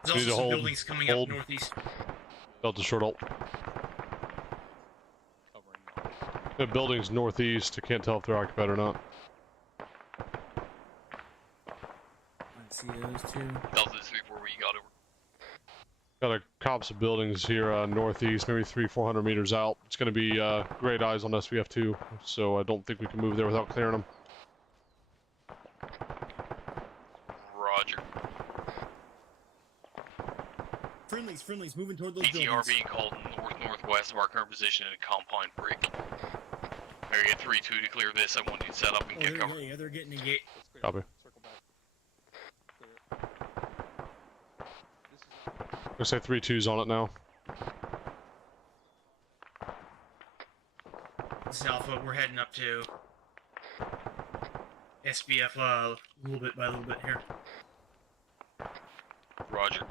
There's also some buildings coming up northeast. Delta short ult. The buildings northeast. I can't tell if they're occupied or not. I see those two. Delta 3-4, where you got over. Got a copse of buildings here northeast, maybe 300-400 meters out. It's going to be great eyes on SBF2, so I don't think we can move there without clearing them. Roger. Friendlies, moving toward those BTR buildings. being called north-northwest of our current position in a compound brick. Area 3-2 to clear this. I want you to set up and get cover. Yeah, they're getting engaged. Copy. Looks like 3-2's on it now. This is Alpha. We're heading up to SBF a little bit by little bit here. Roger.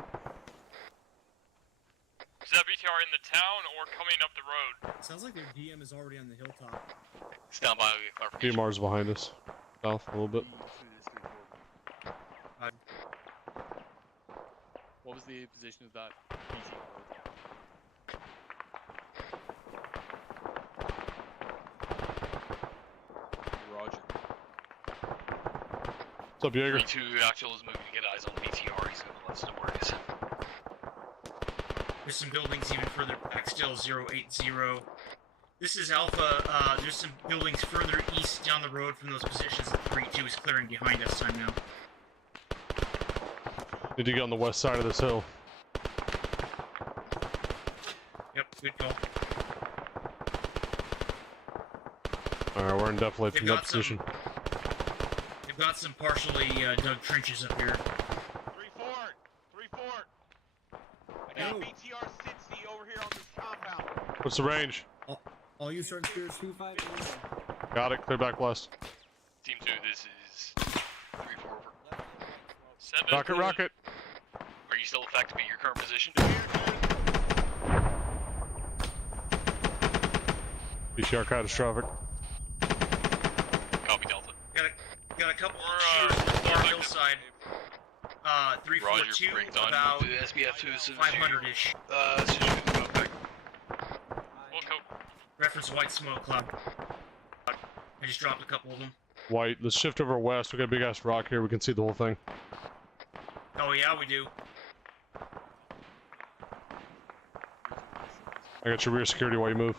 Is that BTR in the town or coming up the road? Sounds like their DM is already on the hilltop. Stand by, we get clarification. DMR's behind us. South a little bit. What was the position of that? Roger. What's up, Jaeger? 3-2 actual is moving to get eyes on the BTR. He's going to let us know where it is. There's some buildings even further back still, 080. This is Alpha. There's some buildings further east down the road from those positions that 3-2 is clearing behind us time now. Need to get on the west side of this hill. Yep, good call. Alright, we're in definitely from They've that position. They've got some partially dug trenches up here. 3-4! 3-4! I got BTR 60 over here on this compound. What's the range? All you certain spears. 2-5. Got it. Clear back west. Team 2, this is 3-4 over. 7. Rocket, rocket! Are you still effective at your current position? BTR catastrophic. Copy, Delta. Got a couple of shooters on the far hillside. 342, about SBF2 500-ish. Reference white smoke cloud. I just dropped a couple of them. White, let's shift over west. We got a big ass rock here. We can see the whole thing. Oh yeah, we do. I got your rear security while you move.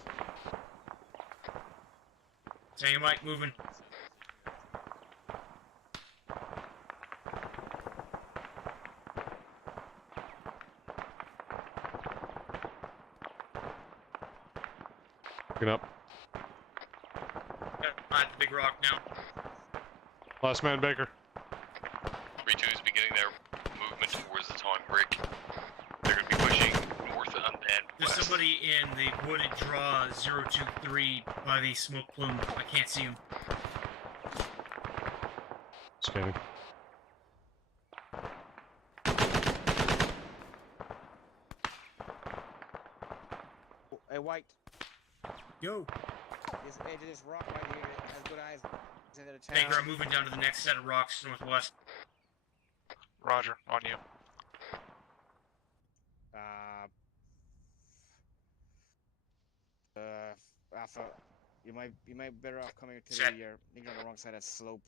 Dynamite moving. Picking up. Yep, I'm at the big rock now. Last man, Baker. 3-2 is beginning their movement towards the town brick. They're going to be pushing north and then There's west. somebody in the wooded draw 023 by the smoke plume. I can't see him. Scanning. Hey, White. Yo. This edge of this rock right here has good eyes into the town. Baker, I'm moving down to the next set of rocks northwest. Roger, on you. Alpha, you might be better off coming to Set. the you're on the wrong side of the slope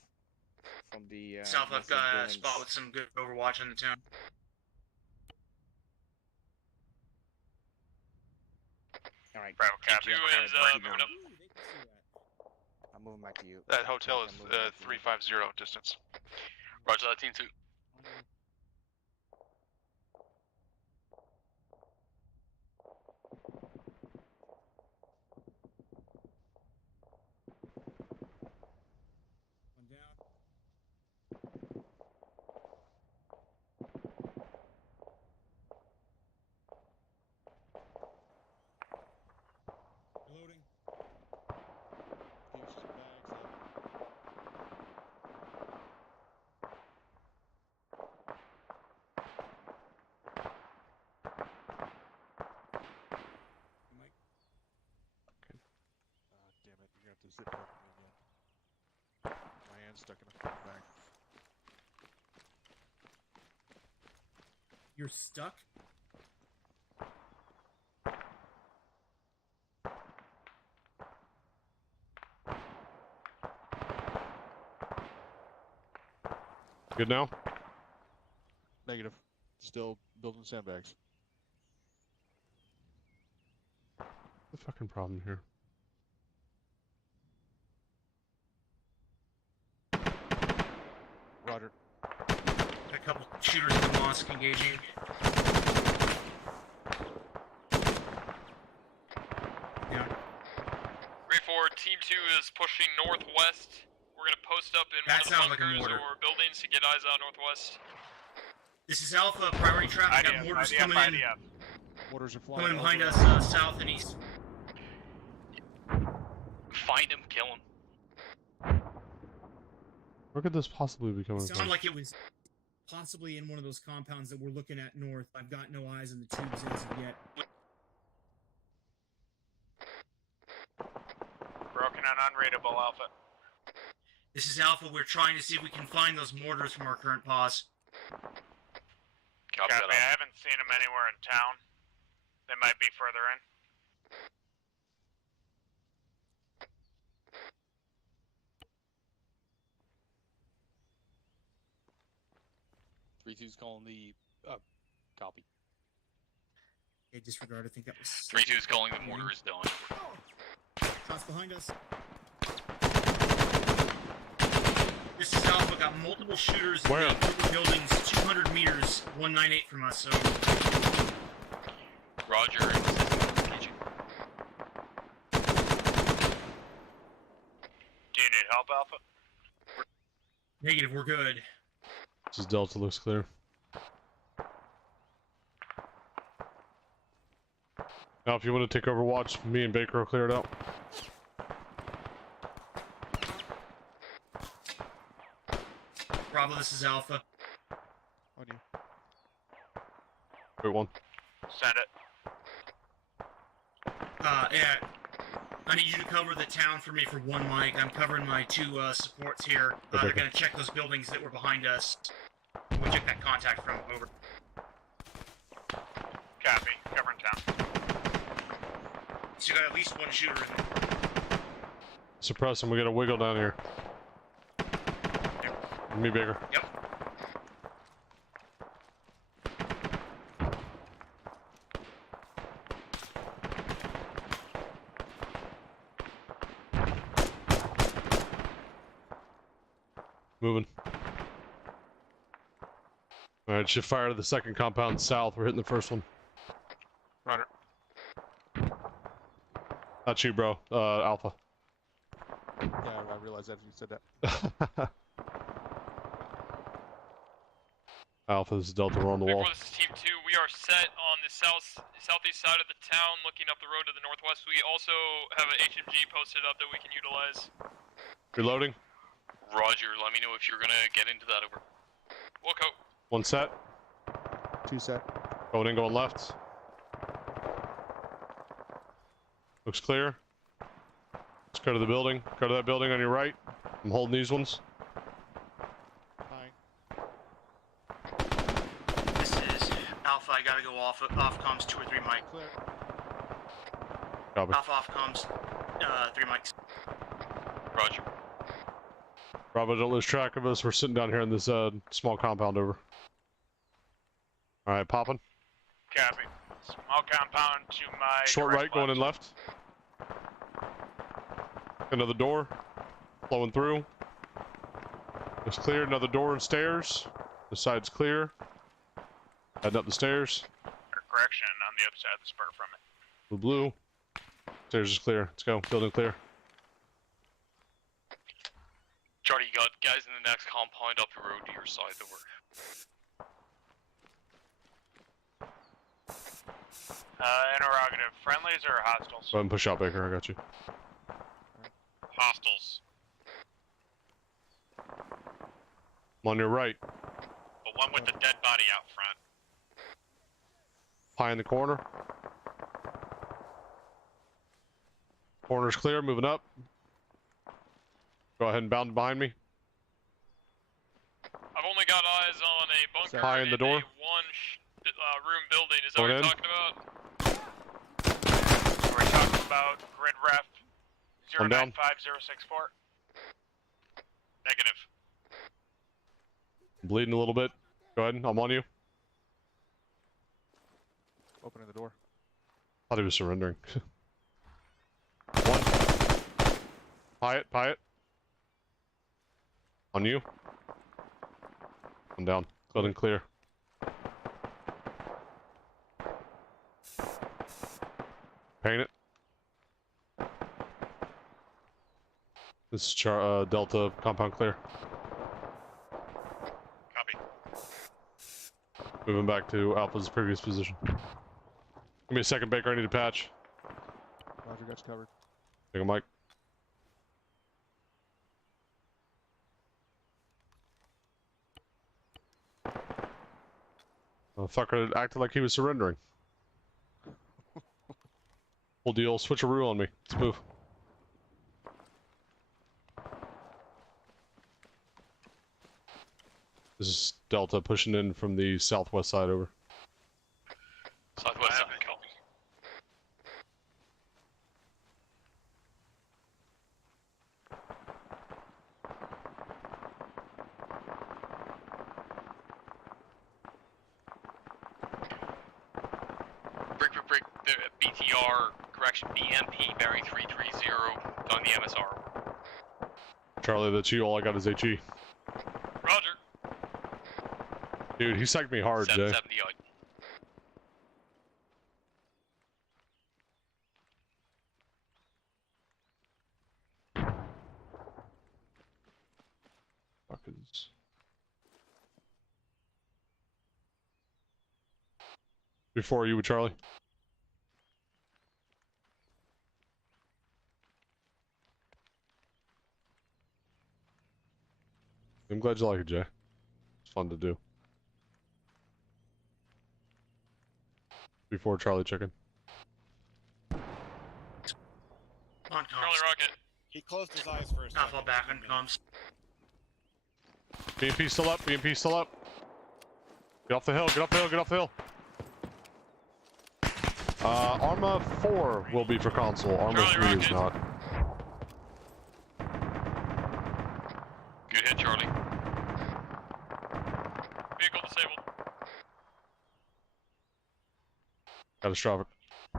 from the South, I've west of got a buildings. spot with some good overwatch on the town. Alright. Bravo Team copy. 2 I'm is gonna break moving down. up. I'm moving back to you. That hotel I'm is moving back to you. 350 distance. Roger that, Team 2. One down. Reloading. Here's some bags. Mike. Damn it, you're gonna have to zip lock me again. My hand's stuck in a phone bag. You're stuck? Good now? Negative. Still building sandbags. The fucking problem here. Roger. Got a couple shooters in the mosque engaging. Yeah. 3-4, Team 2 is pushing northwest. We're gonna post up in That one of the sounds like a bunkers mortar. or buildings to get eyes out northwest. This is Alpha, priority trap. We got IDF, mortars IDF, coming in. IDF. Mortars are flying. Coming behind over. us, south and east. Find him, kill him. Where could this possibly be coming It from? sounded like it was possibly in one of those compounds that we're looking at north. I've got no eyes on the tubes as of yet. Broken and unreadable, Alpha. This is Alpha. We're trying to see if we can find those mortars from our current pause. Copy Copy. that. I haven't seen them anywhere in town. They might be further in. 3-2's calling the copy. Okay, disregard. I think that was 3-2's calling the mortar is done. shots behind us. This is Alpha. Got multiple shooters Where? in the buildings 200 meters, 198 from us. So Roger. Engaging. Do you need help, Alpha? negative. We're good. This is Delta, looks clear. Now, if you want to take over watch, me and Baker will clear it out. Bravo. This is Alpha. On you. Wait, one. Send it. Yeah. I need you to cover the town for me for one mic. I'm covering my two supports here. Okay. They're gonna check those buildings that were behind us. We took that contact from. Over. Copy. Covering town. So you got at least one shooter in there. Suppress him, we got a wiggle down here. Me, Baker. Yep. Moving. Alright, should fire to the second compound south. We're hitting the first one. Roger. Not you, bro. Alpha. Yeah, I realized after you said that. Alpha, this is Delta, we're on the wall. This is Team 2. We are set on the southeast side of the town, looking up the road to the northwest. We also have an HMG posted up that we can utilize. Reloading. Roger, let me know if you're gonna get into that over. Wilco. One set. Two set. Going in, going left. Looks clear. Let's go to the building. Go to that building on your right. I'm holding these ones. This is Alpha. I gotta go off comms 2 or 3 mic. Clear. Copy. Alpha off comms 3 mics. Roger. Bravo, don't lose track of us. We're sitting down here in this small compound over. Alright, popping. Copy. Small compound to my Short direct right, going in left. Another door. Flowing through. It's clear. Another door and stairs. The side's clear. Heading up the stairs. Or correction, on the other side of the spur from it. Blue. Stairs is clear. Let's go. Building clear. Charlie, you got guys in the next compound up the road to your side over. Interrogative. Friendlies or hostiles? Go ahead and push out, Baker. I got you. Hostiles. I'm on your right. The one with the dead body out front. Pie in the corner. Corner's clear. Moving up. Go ahead and bound behind me. I've only got eyes on a bunker Pie in the door. room building. Is that Going what you're in. talking about? We're talking about grid ref One down. 095064. Negative. I'm bleeding a little bit. Go ahead. I'm on you. Opening the door. Thought he was surrendering. One. Pie it. Pie it. On you. I'm down. Building clear. Paint it. This is Delta compound clear. Copy. Moving back to Alpha's previous position. Give me a second, Baker. I need a patch. Roger, got you covered. Take a mic. Fucker acted like he was surrendering. Whole deal. Switcheroo on me. Let's move. This is Delta pushing in from the southwest side over. Southwest side, copy. Brick, the BTR, correction, BMP, Barry 330, on the MSR. Charlie, that's you. All I got is HE. Roger. Dude, he psyched me hard, Jay. 770 odd. Fuckers. Before you with Charlie. I'm glad you like it, Jay. It's fun to do. Before Charlie Chicken. On comms. Charlie Rocket. He closed his eyes for a second. I'll fall back on comms. BMP still up, BMP still up. Get off the hill, get off the hill, get off the hill. Arma 4 will be for console, Arma 3 is not. Good hit, Charlie. Vehicle disabled. Catastrophic.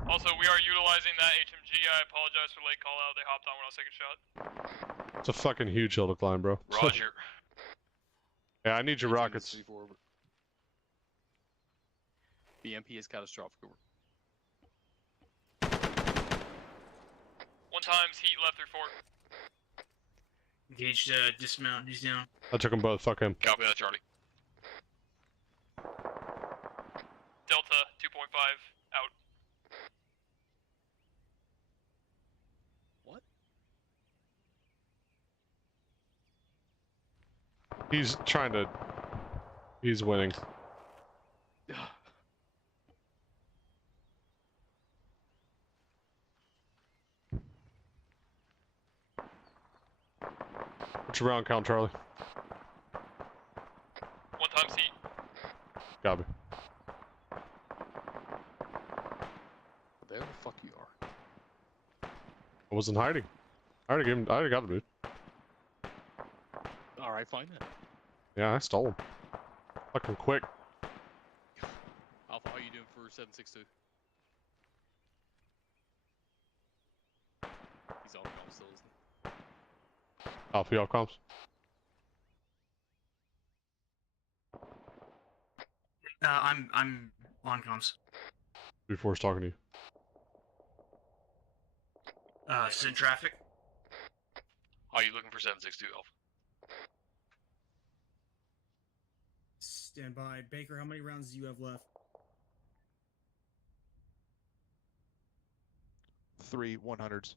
Also, we are utilizing that HMG. I apologize for the late call out. They hopped on when I was taking a shot. It's a fucking huge hill to climb, bro. Roger. Yeah, I need your rockets. BMP is catastrophic. Over. One times heat left through 4. Engaged dismount. He's down. I took them both, fuck him. Copy that, Charlie. Delta 2.5 out. He's trying to... He's winning. What's your round count, Charlie? One times heat. Copy. There the fuck you are. I wasn't hiding. I already got him, dude. Alright, fine then. Yeah, I stole him. Fucking quick. Alpha, how you doing for 762? He's on comms still, isn't he? Alpha, y'all comms. I'm on comms. Before's talking to you. It's in traffic. Are you looking for 762 Alpha? Stand by. Baker, how many rounds do you have left? 3 100s.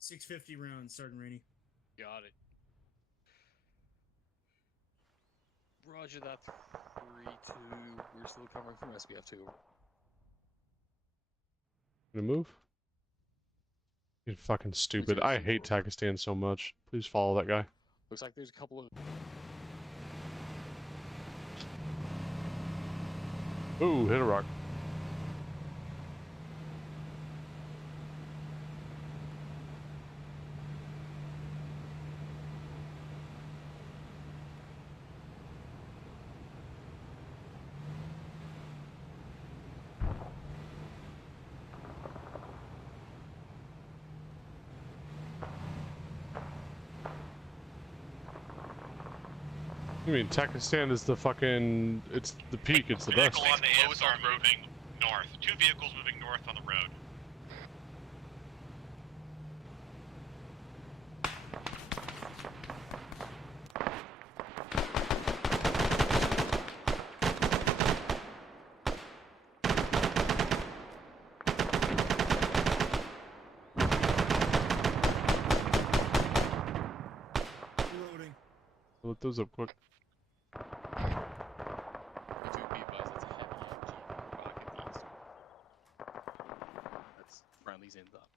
650 rounds, Sergeant Rainey. Got it. Roger that. 3-2. We're still covering from SBF2. Gonna move? You're fucking stupid. I hate Takistan so much. Please follow that guy. Looks like there's a couple of... Ooh, hit a rock. You mean Takistan is the fucking... It's the peak, it's the best. Vehicle on the AMs are moving north. 2 vehicles moving north on the road. Reloading. Let those up quick. That's friendly's in that.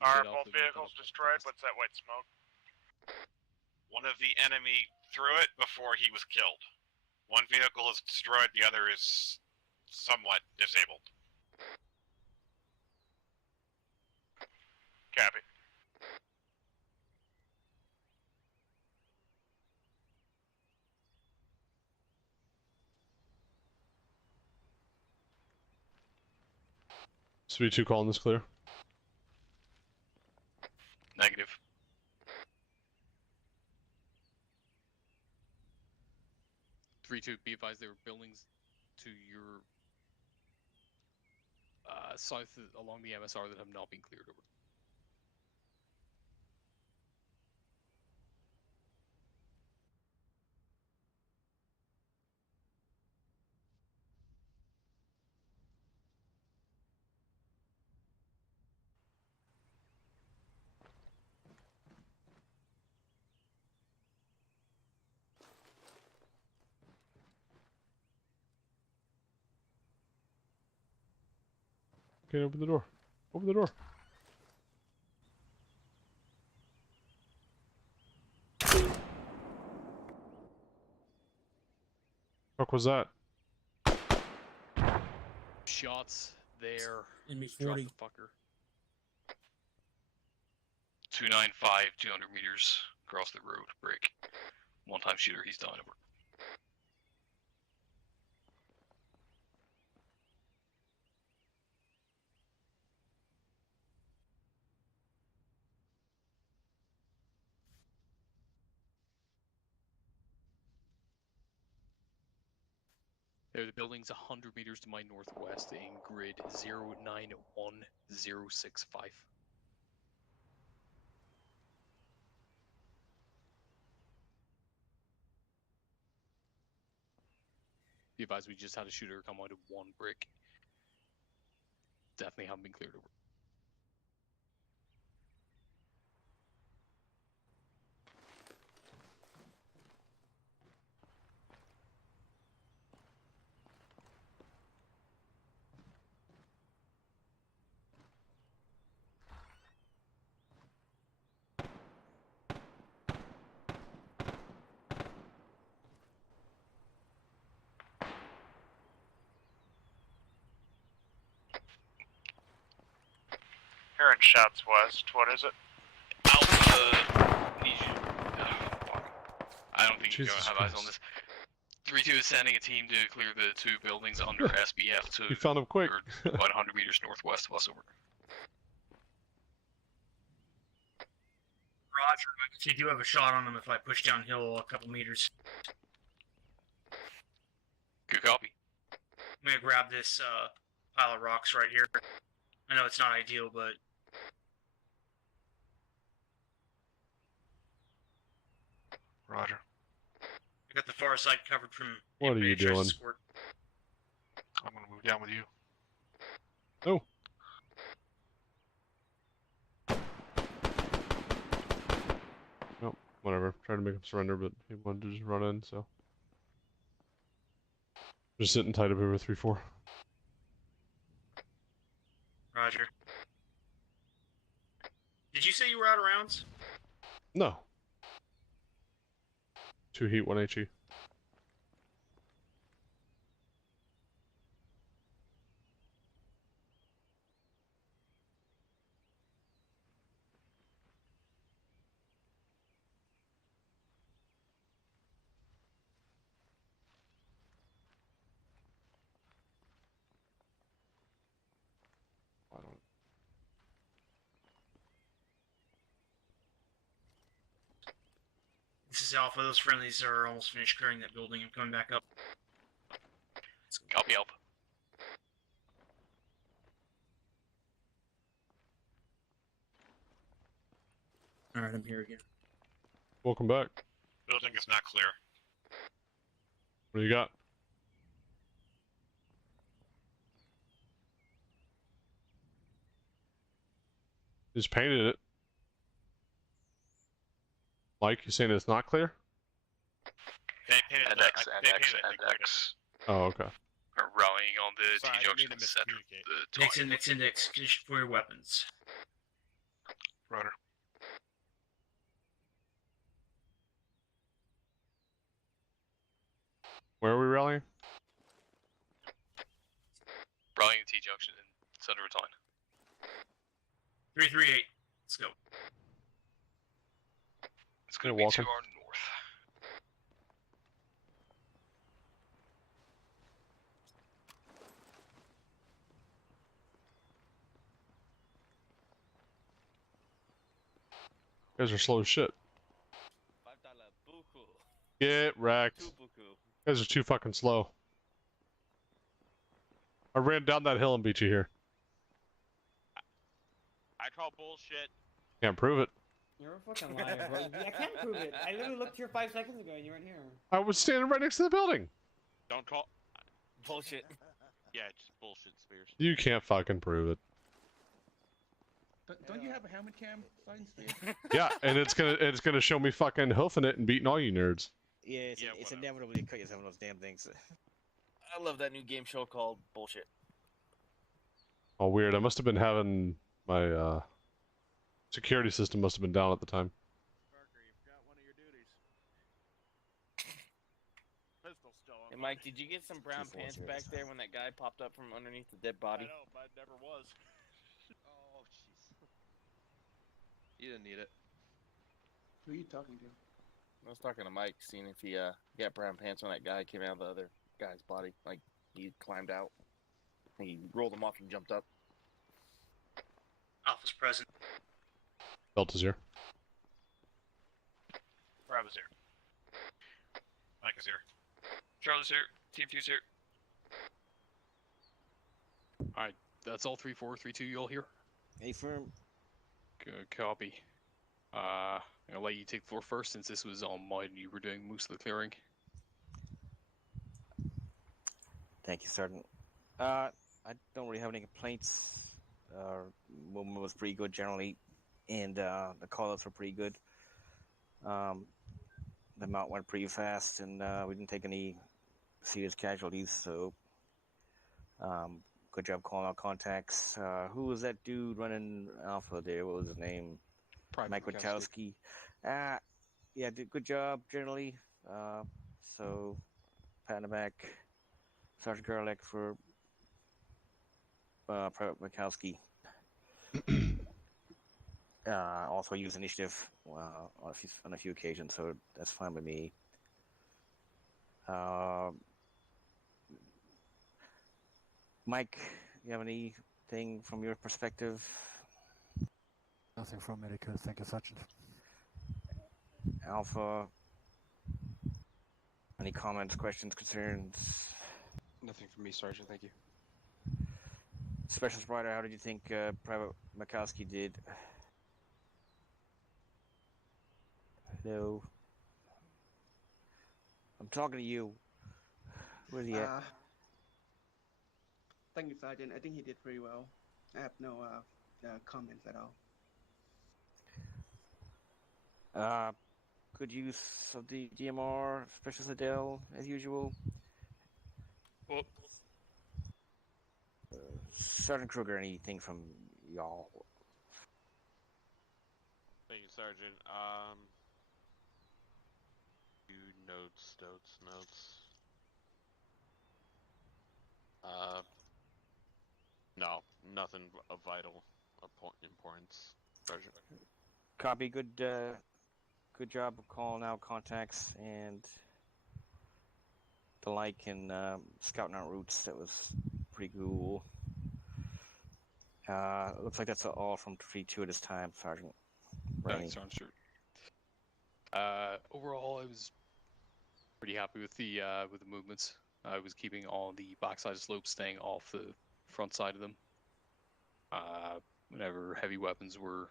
Are both vehicles destroyed? What's that white smoke? One of the enemy threw it before he was killed. One vehicle is destroyed, the other is somewhat disabled. Copy. Speed 2 calling this clear. Negative. Be advised there were buildings to your south along the MSR that have not been cleared over. Okay, open the door. Open the door. Fuck was that? Shots there. Enemy Drop 40. the fucker. 295, 200 meters across the road. Break. One-time shooter, he's done. Over. There, the building's 100 meters to my northwest in grid 091065. Be advised, we just had a shooter come out of 1 brick. Definitely haven't been cleared over. Hearing shots west. What is it? Alpha. Need you. Fuck. I don't we Jesus have eyes on Christ. this. 3-2 is sending a team to clear the 2 buildings under SBF to You found them quick. about 100 meters northwest of us. Over. Roger, I actually do have a shot on them if I push downhill a couple meters. Good copy. I'm gonna grab this pile of rocks right here. I know it's not ideal, but Roger. I got the far side covered from. What are you doing? Squirt. I'm gonna move down with you. Oh. Nope, whatever. Tried to make him surrender, but he wanted to just run in, so. Just sitting tight up over 3-4. Roger. Did you say you were out of rounds? No. 2 heat, 1 HE. I don't. This is Alpha. Those friendlies are almost finished clearing that building. I'm coming back up. Copy Alpha. Alright, I'm here again. Welcome back. Building is not clear. What do you got? Just painted it. Mike, you saying it's not clear? They painted And the, X, and they X, painted it, and they cleared it. X. Oh, okay. Are rallying on the Sorry, I didn't mean T-junction to center of miscommunicate. the Next time. index condition for your weapons. Roger. Where are we rallying? Rallying the T-junction in center of town. 338. Let's go. It's going to Hey, be to walking. our north. You guys are slow as shit. Get wrecked. You guys are too fucking slow. I ran down that hill and beat you here. I call bullshit. Can't prove it. You're a fucking liar, bro. I can't prove it. I literally looked here 5 seconds ago and you weren't here. I was standing right next to the building. Don't call bullshit. Yeah, it's bullshit, Spears. You can't fucking prove it. Don't you have a helmet cam, Sign Spears? Yeah, and it's gonna show me fucking hoofing it and beating all you nerds. Yeah, it's inevitable you cut yourself on those damn things. I love that new game show called Bullshit. Oh, weird. I must have been having my security system must have been down at the time. Hey, Mike, did you get some brown pants back there when that guy popped up from underneath the dead body? I know, but it never was. Oh, jeez. You didn't need it. Who are you talking to? I was talking to Mike, seeing if he got brown pants when that guy came out of the other guy's body. Like, he climbed out. He rolled him off and jumped up. Alpha's present. Delta's here. Bravo's here. Mike is here. Charlie's here. Team 2's here. Alright, that's all 3-4, 3-2, you all here? Hey, firm. Good copy. I'll let you take the floor first since this was on mine and you were doing most of the clearing. Thank you, Sergeant. I don't really have any complaints. Movement was pretty good generally, and the call-outs were pretty good. The mount went pretty fast, and we didn't take any serious casualties, so good job calling out contacts. Who was that dude running Alpha there? What was his name? Mike Wachowski. Yeah, did good job generally. So, pat on the back. Sergeant Garlick for Private Wachowski. Also used initiative on a few occasions, so that's fine with me. Mike, you have anything from your perspective? Nothing from medical. Thank you, Sergeant. Alpha, any comments, questions, concerns? Nothing from me, Sergeant. Thank you. Specialist Ryder, how did you think Private Mikowski did? Hello? I'm talking to you. Where's he at? Thank you, Sergeant. I think he did pretty well. I have no comments at all. Good use of the DMR, Specialist Adele, as usual. Well, Sergeant Kruger, anything from y'all? Thank you, Sergeant. You notes. No, nothing of vital importance, Sergeant. Copy. Good job of calling out contacts and the like, and scouting out routes. That was pretty cool. Looks like that's all from 3-2 at this time, Sergeant. Thanks, Sergeant. Overall, I was pretty happy with the movements. I was keeping all the backside slopes staying off the front side of them. Whenever heavy weapons were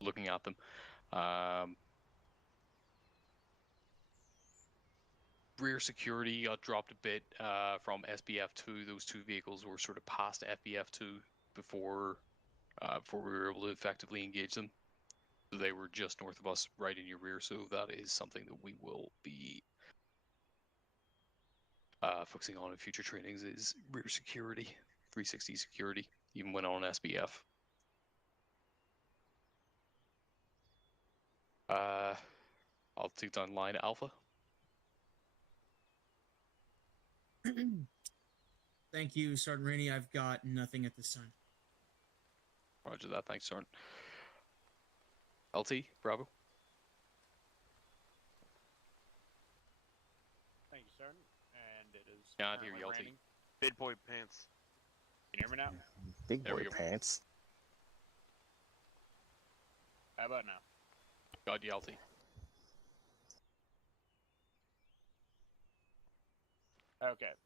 looking at them. Rear security got dropped a bit from SBF2. Those two vehicles were sort of past FBF2 before we were able to effectively engage them. So they were just north of us, right in your rear. So that is something that we will be focusing on in future trainings, is rear security, 360 security, even when on SBF. I'll take down line Alpha. Thank you, Sergeant Rainey. I've got nothing at this time. Roger that. Thanks, Sergeant. LT, Bravo. Thank you, Sergeant. And it is. Yeah, I hear you, LT. Raining. Big boy pants. Can you hear me now? Big boy pants. How about now? God, LT. Okay.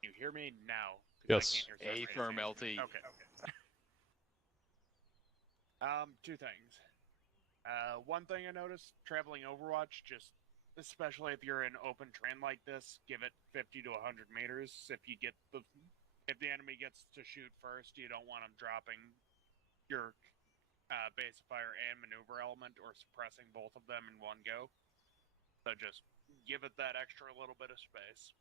You hear me now? Yes. A firm LT. Okay. Two things. One thing I noticed traveling Overwatch, just especially if you're in open terrain like this, give it 50 to 100 meters. If the enemy gets to shoot first, you don't want them dropping your base of fire and maneuver element or suppressing both of them in one go. So just give it that extra little bit of space.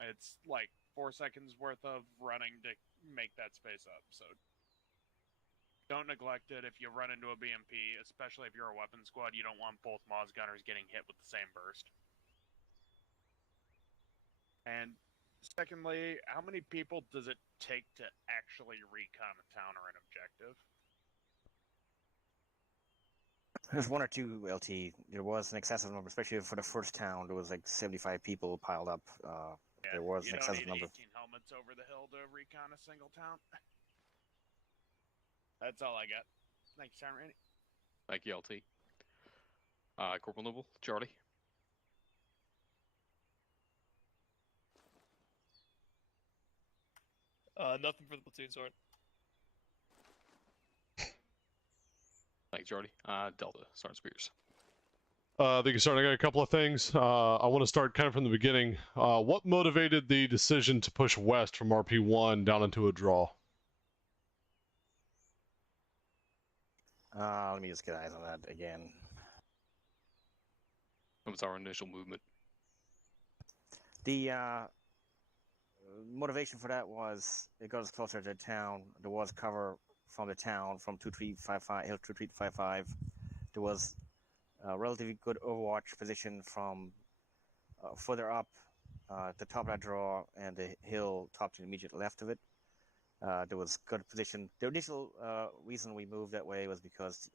It's like 4 seconds worth of running to make that space up, so don't neglect it. If you run into a BMP, especially if you're a weapon squad, you don't want both Moz gunners getting hit with the same burst. And secondly, how many people does it take to actually recon a town or an objective? There's one or two LT. There was an excessive number, especially for the first town. There was like 75 people piled up. There was an excessive number. 18 helmets over the hill to recon a single town. That's all I got. Thank you, Sergeant Rainey. Thank you, LT. Corporal Noble, Charlie. Nothing for the platoon, Sergeant. Thanks, Charlie. Delta, Sergeant Spears. Thank you, Sergeant. I got a couple of things. I want to start kind of from the beginning. What motivated the decision to push west from RP1 down into a draw? Let me just get eyes on that again. That was our initial movement. The motivation for that was it got us closer to the town. There was cover from the town from 2355 Hill 2355. There was a relatively good overwatch position from further up the top of that draw and the hill top to the immediate left of it. There was good position. The initial reason we moved that way was because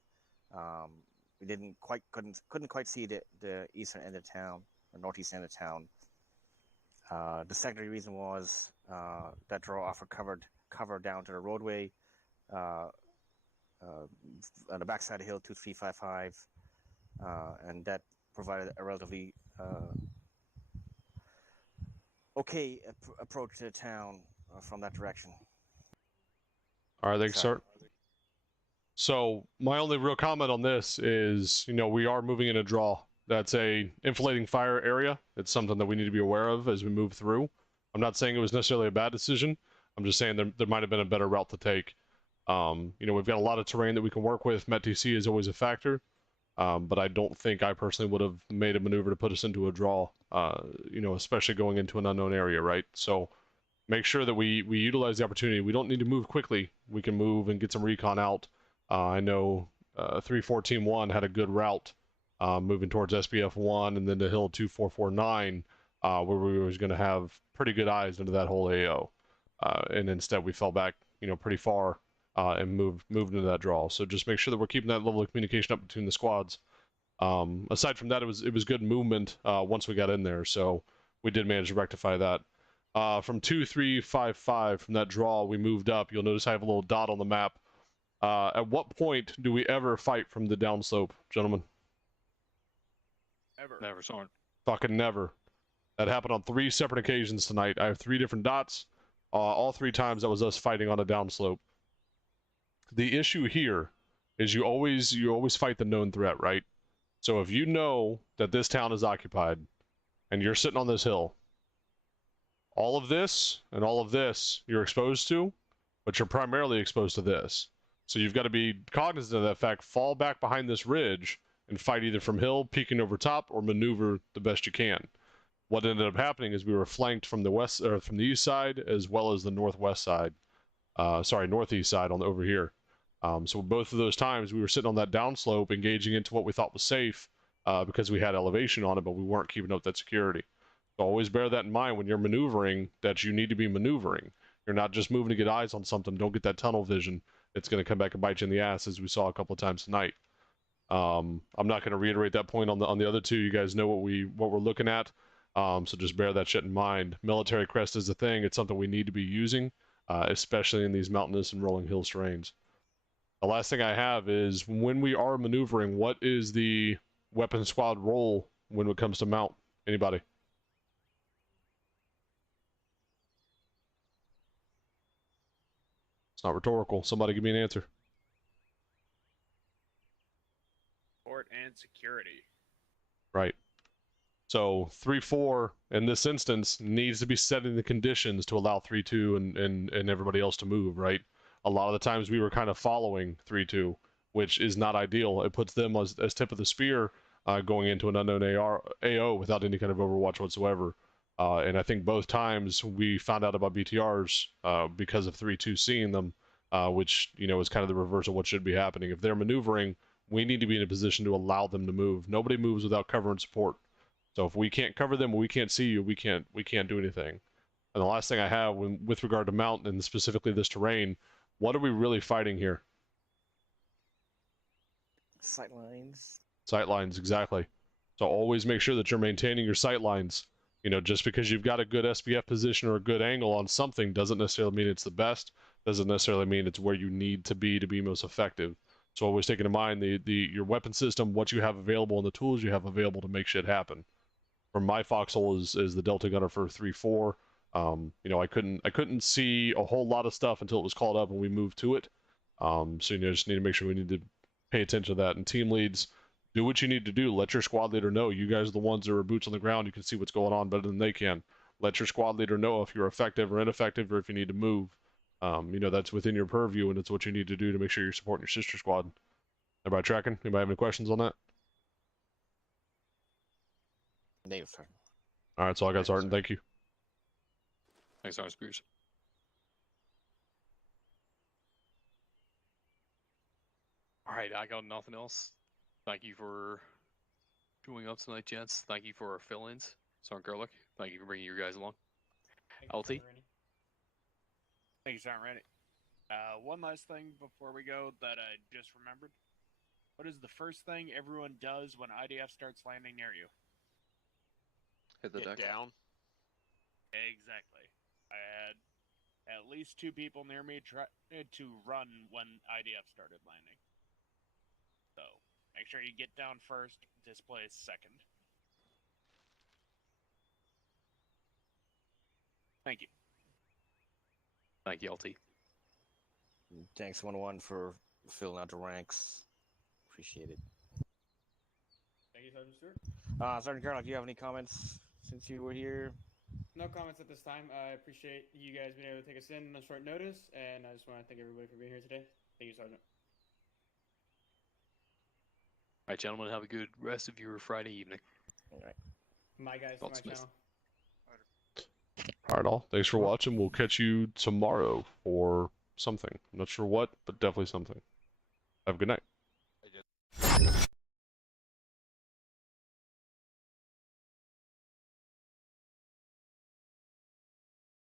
we couldn't quite see the eastern end of town. or northeast end of town. The secondary reason was that draw offered cover down to the roadway on the backside of hill 2355, and that provided a relatively okay approach to the town from that direction. All right, thanks, sir. So my only real comment on this is, we are moving in a draw. That's a inflating fire area. It's something that we need to be aware of as we move through. I'm not saying it was necessarily a bad decision. I'm just saying there might have been a better route to take. We've got a lot of terrain that we can work with. METTC is always a factor. But I don't think I personally would have made a maneuver to put us into a draw, especially going into an unknown area, right? So make sure that we utilize the opportunity. We don't need to move quickly. We can move and get some recon out. I know 314-1 had a good route moving towards SPF 1 and then to Hill 2449, where we was going to have pretty good eyes into that whole AO. And instead we fell back, pretty far and moved into that draw. So just make sure that we're keeping that level of communication up between the squads. Aside from that, it was good movement once we got in there. So we did manage to rectify that. From 2355, from that draw, we moved up. You'll notice I have a little dot on the map. At what point do we ever fight from the downslope, gentlemen? Never, Sergeant. Fucking never. That happened on 3 separate occasions tonight. I have 3 different dots. All 3 times that was us fighting on a downslope. The issue here is you always fight the known threat, right? So if you know that this town is occupied and you're sitting on this hill, all of this and all of this you're exposed to, but you're primarily exposed to this. So you've got to be cognizant of that fact, fall back behind this ridge and fight either from hill, peeking over top, or maneuver the best you can. What ended up happening is we were flanked from the west or from the east side as well as the northwest side. Northeast side over here. So both of those times we were sitting on that downslope, engaging into what we thought was safe because we had elevation on it, but we weren't keeping up that security. So always bear that in mind when you're maneuvering, that you need to be maneuvering. You're not just moving to get eyes on something. Don't get that tunnel vision. It's going to come back and bite you in the ass, as we saw a couple of times tonight. I'm not going to reiterate that point on the other 2. You guys know what we're looking at. So just bear that shit in mind. Military crest is a thing. It's something we need to be using, especially in these mountainous and rolling hill terrains. The last thing I have is, when we are maneuvering, what is the weapon squad role when it comes to mount? Anybody? It's not rhetorical. Somebody give me an answer. Support and security. Right. So 3-4 in this instance needs to be setting the conditions to allow 3-2 and everybody else to move, right? A lot of the times we were kind of following 3-2, which is not ideal. It puts them as tip of the spear going into an unknown AO without any kind of overwatch whatsoever. And I think both times we found out about BTRs because of 3-2 seeing them, which, is kind of the reverse of what should be happening. If they're maneuvering, we need to be in a position to allow them to move. Nobody moves without cover and support. So if we can't cover them, we can't see you, we can't do anything. And the last thing I have with regard to mountain and specifically this terrain, what are we really fighting here? Sightlines. Sightlines, exactly. So always make sure that you're maintaining your sightlines. Just because you've got a good SPF position or a good angle on something doesn't necessarily mean it's the best. Doesn't necessarily mean it's where you need to be most effective. So always taking in mind your weapon system, what you have available, and the tools you have available to make shit happen. From my foxhole is the Delta Gunner for 3-4. I couldn't see a whole lot of stuff until it was called up and we moved to it. So just need to make sure we need to pay attention to that. And team leads, do what you need to do. Let your squad leader know. You guys are the ones that are boots on the ground. You can see what's going on better than they can. Let your squad leader know if you're effective or ineffective, or if you need to move. That's within your purview, and it's what you need to do to make sure you're supporting your sister squad. Everybody tracking? Anybody have any questions on that? Negative, sir. All right, so I got Sergeant. Thank you. Thanks, Sergeant Spears. All right, I got nothing else. Thank you for showing up tonight, gents. Thank you for our fill-ins. Sergeant Gerlich, thank you for bringing your guys along. LT? Thank you, Sergeant Rennie. One last thing before we go that I just remembered. What is the first thing everyone does when IDF starts landing near you? Hit the Get deck. down. Exactly. I had at least 2 people near me try to run when IDF started landing. So make sure you get down first, displace second. Thank you. Thank you, LT. Thanks, 1-1, for filling out the ranks. Appreciate it. Thank you, Sergeant Stewart. Sergeant Carlock, do you have any comments since you were here? No comments at this time. I appreciate you guys being able to take us in on short notice, and I just want to thank everybody for being here today. Thank you, Sergeant. All right, gentlemen, have a good rest of your Friday evening. All right. My guys, Scott my Smith. channel. All right, all. Thanks for watching. We'll catch you tomorrow for something. I'm not sure what, but definitely something. Have a good night.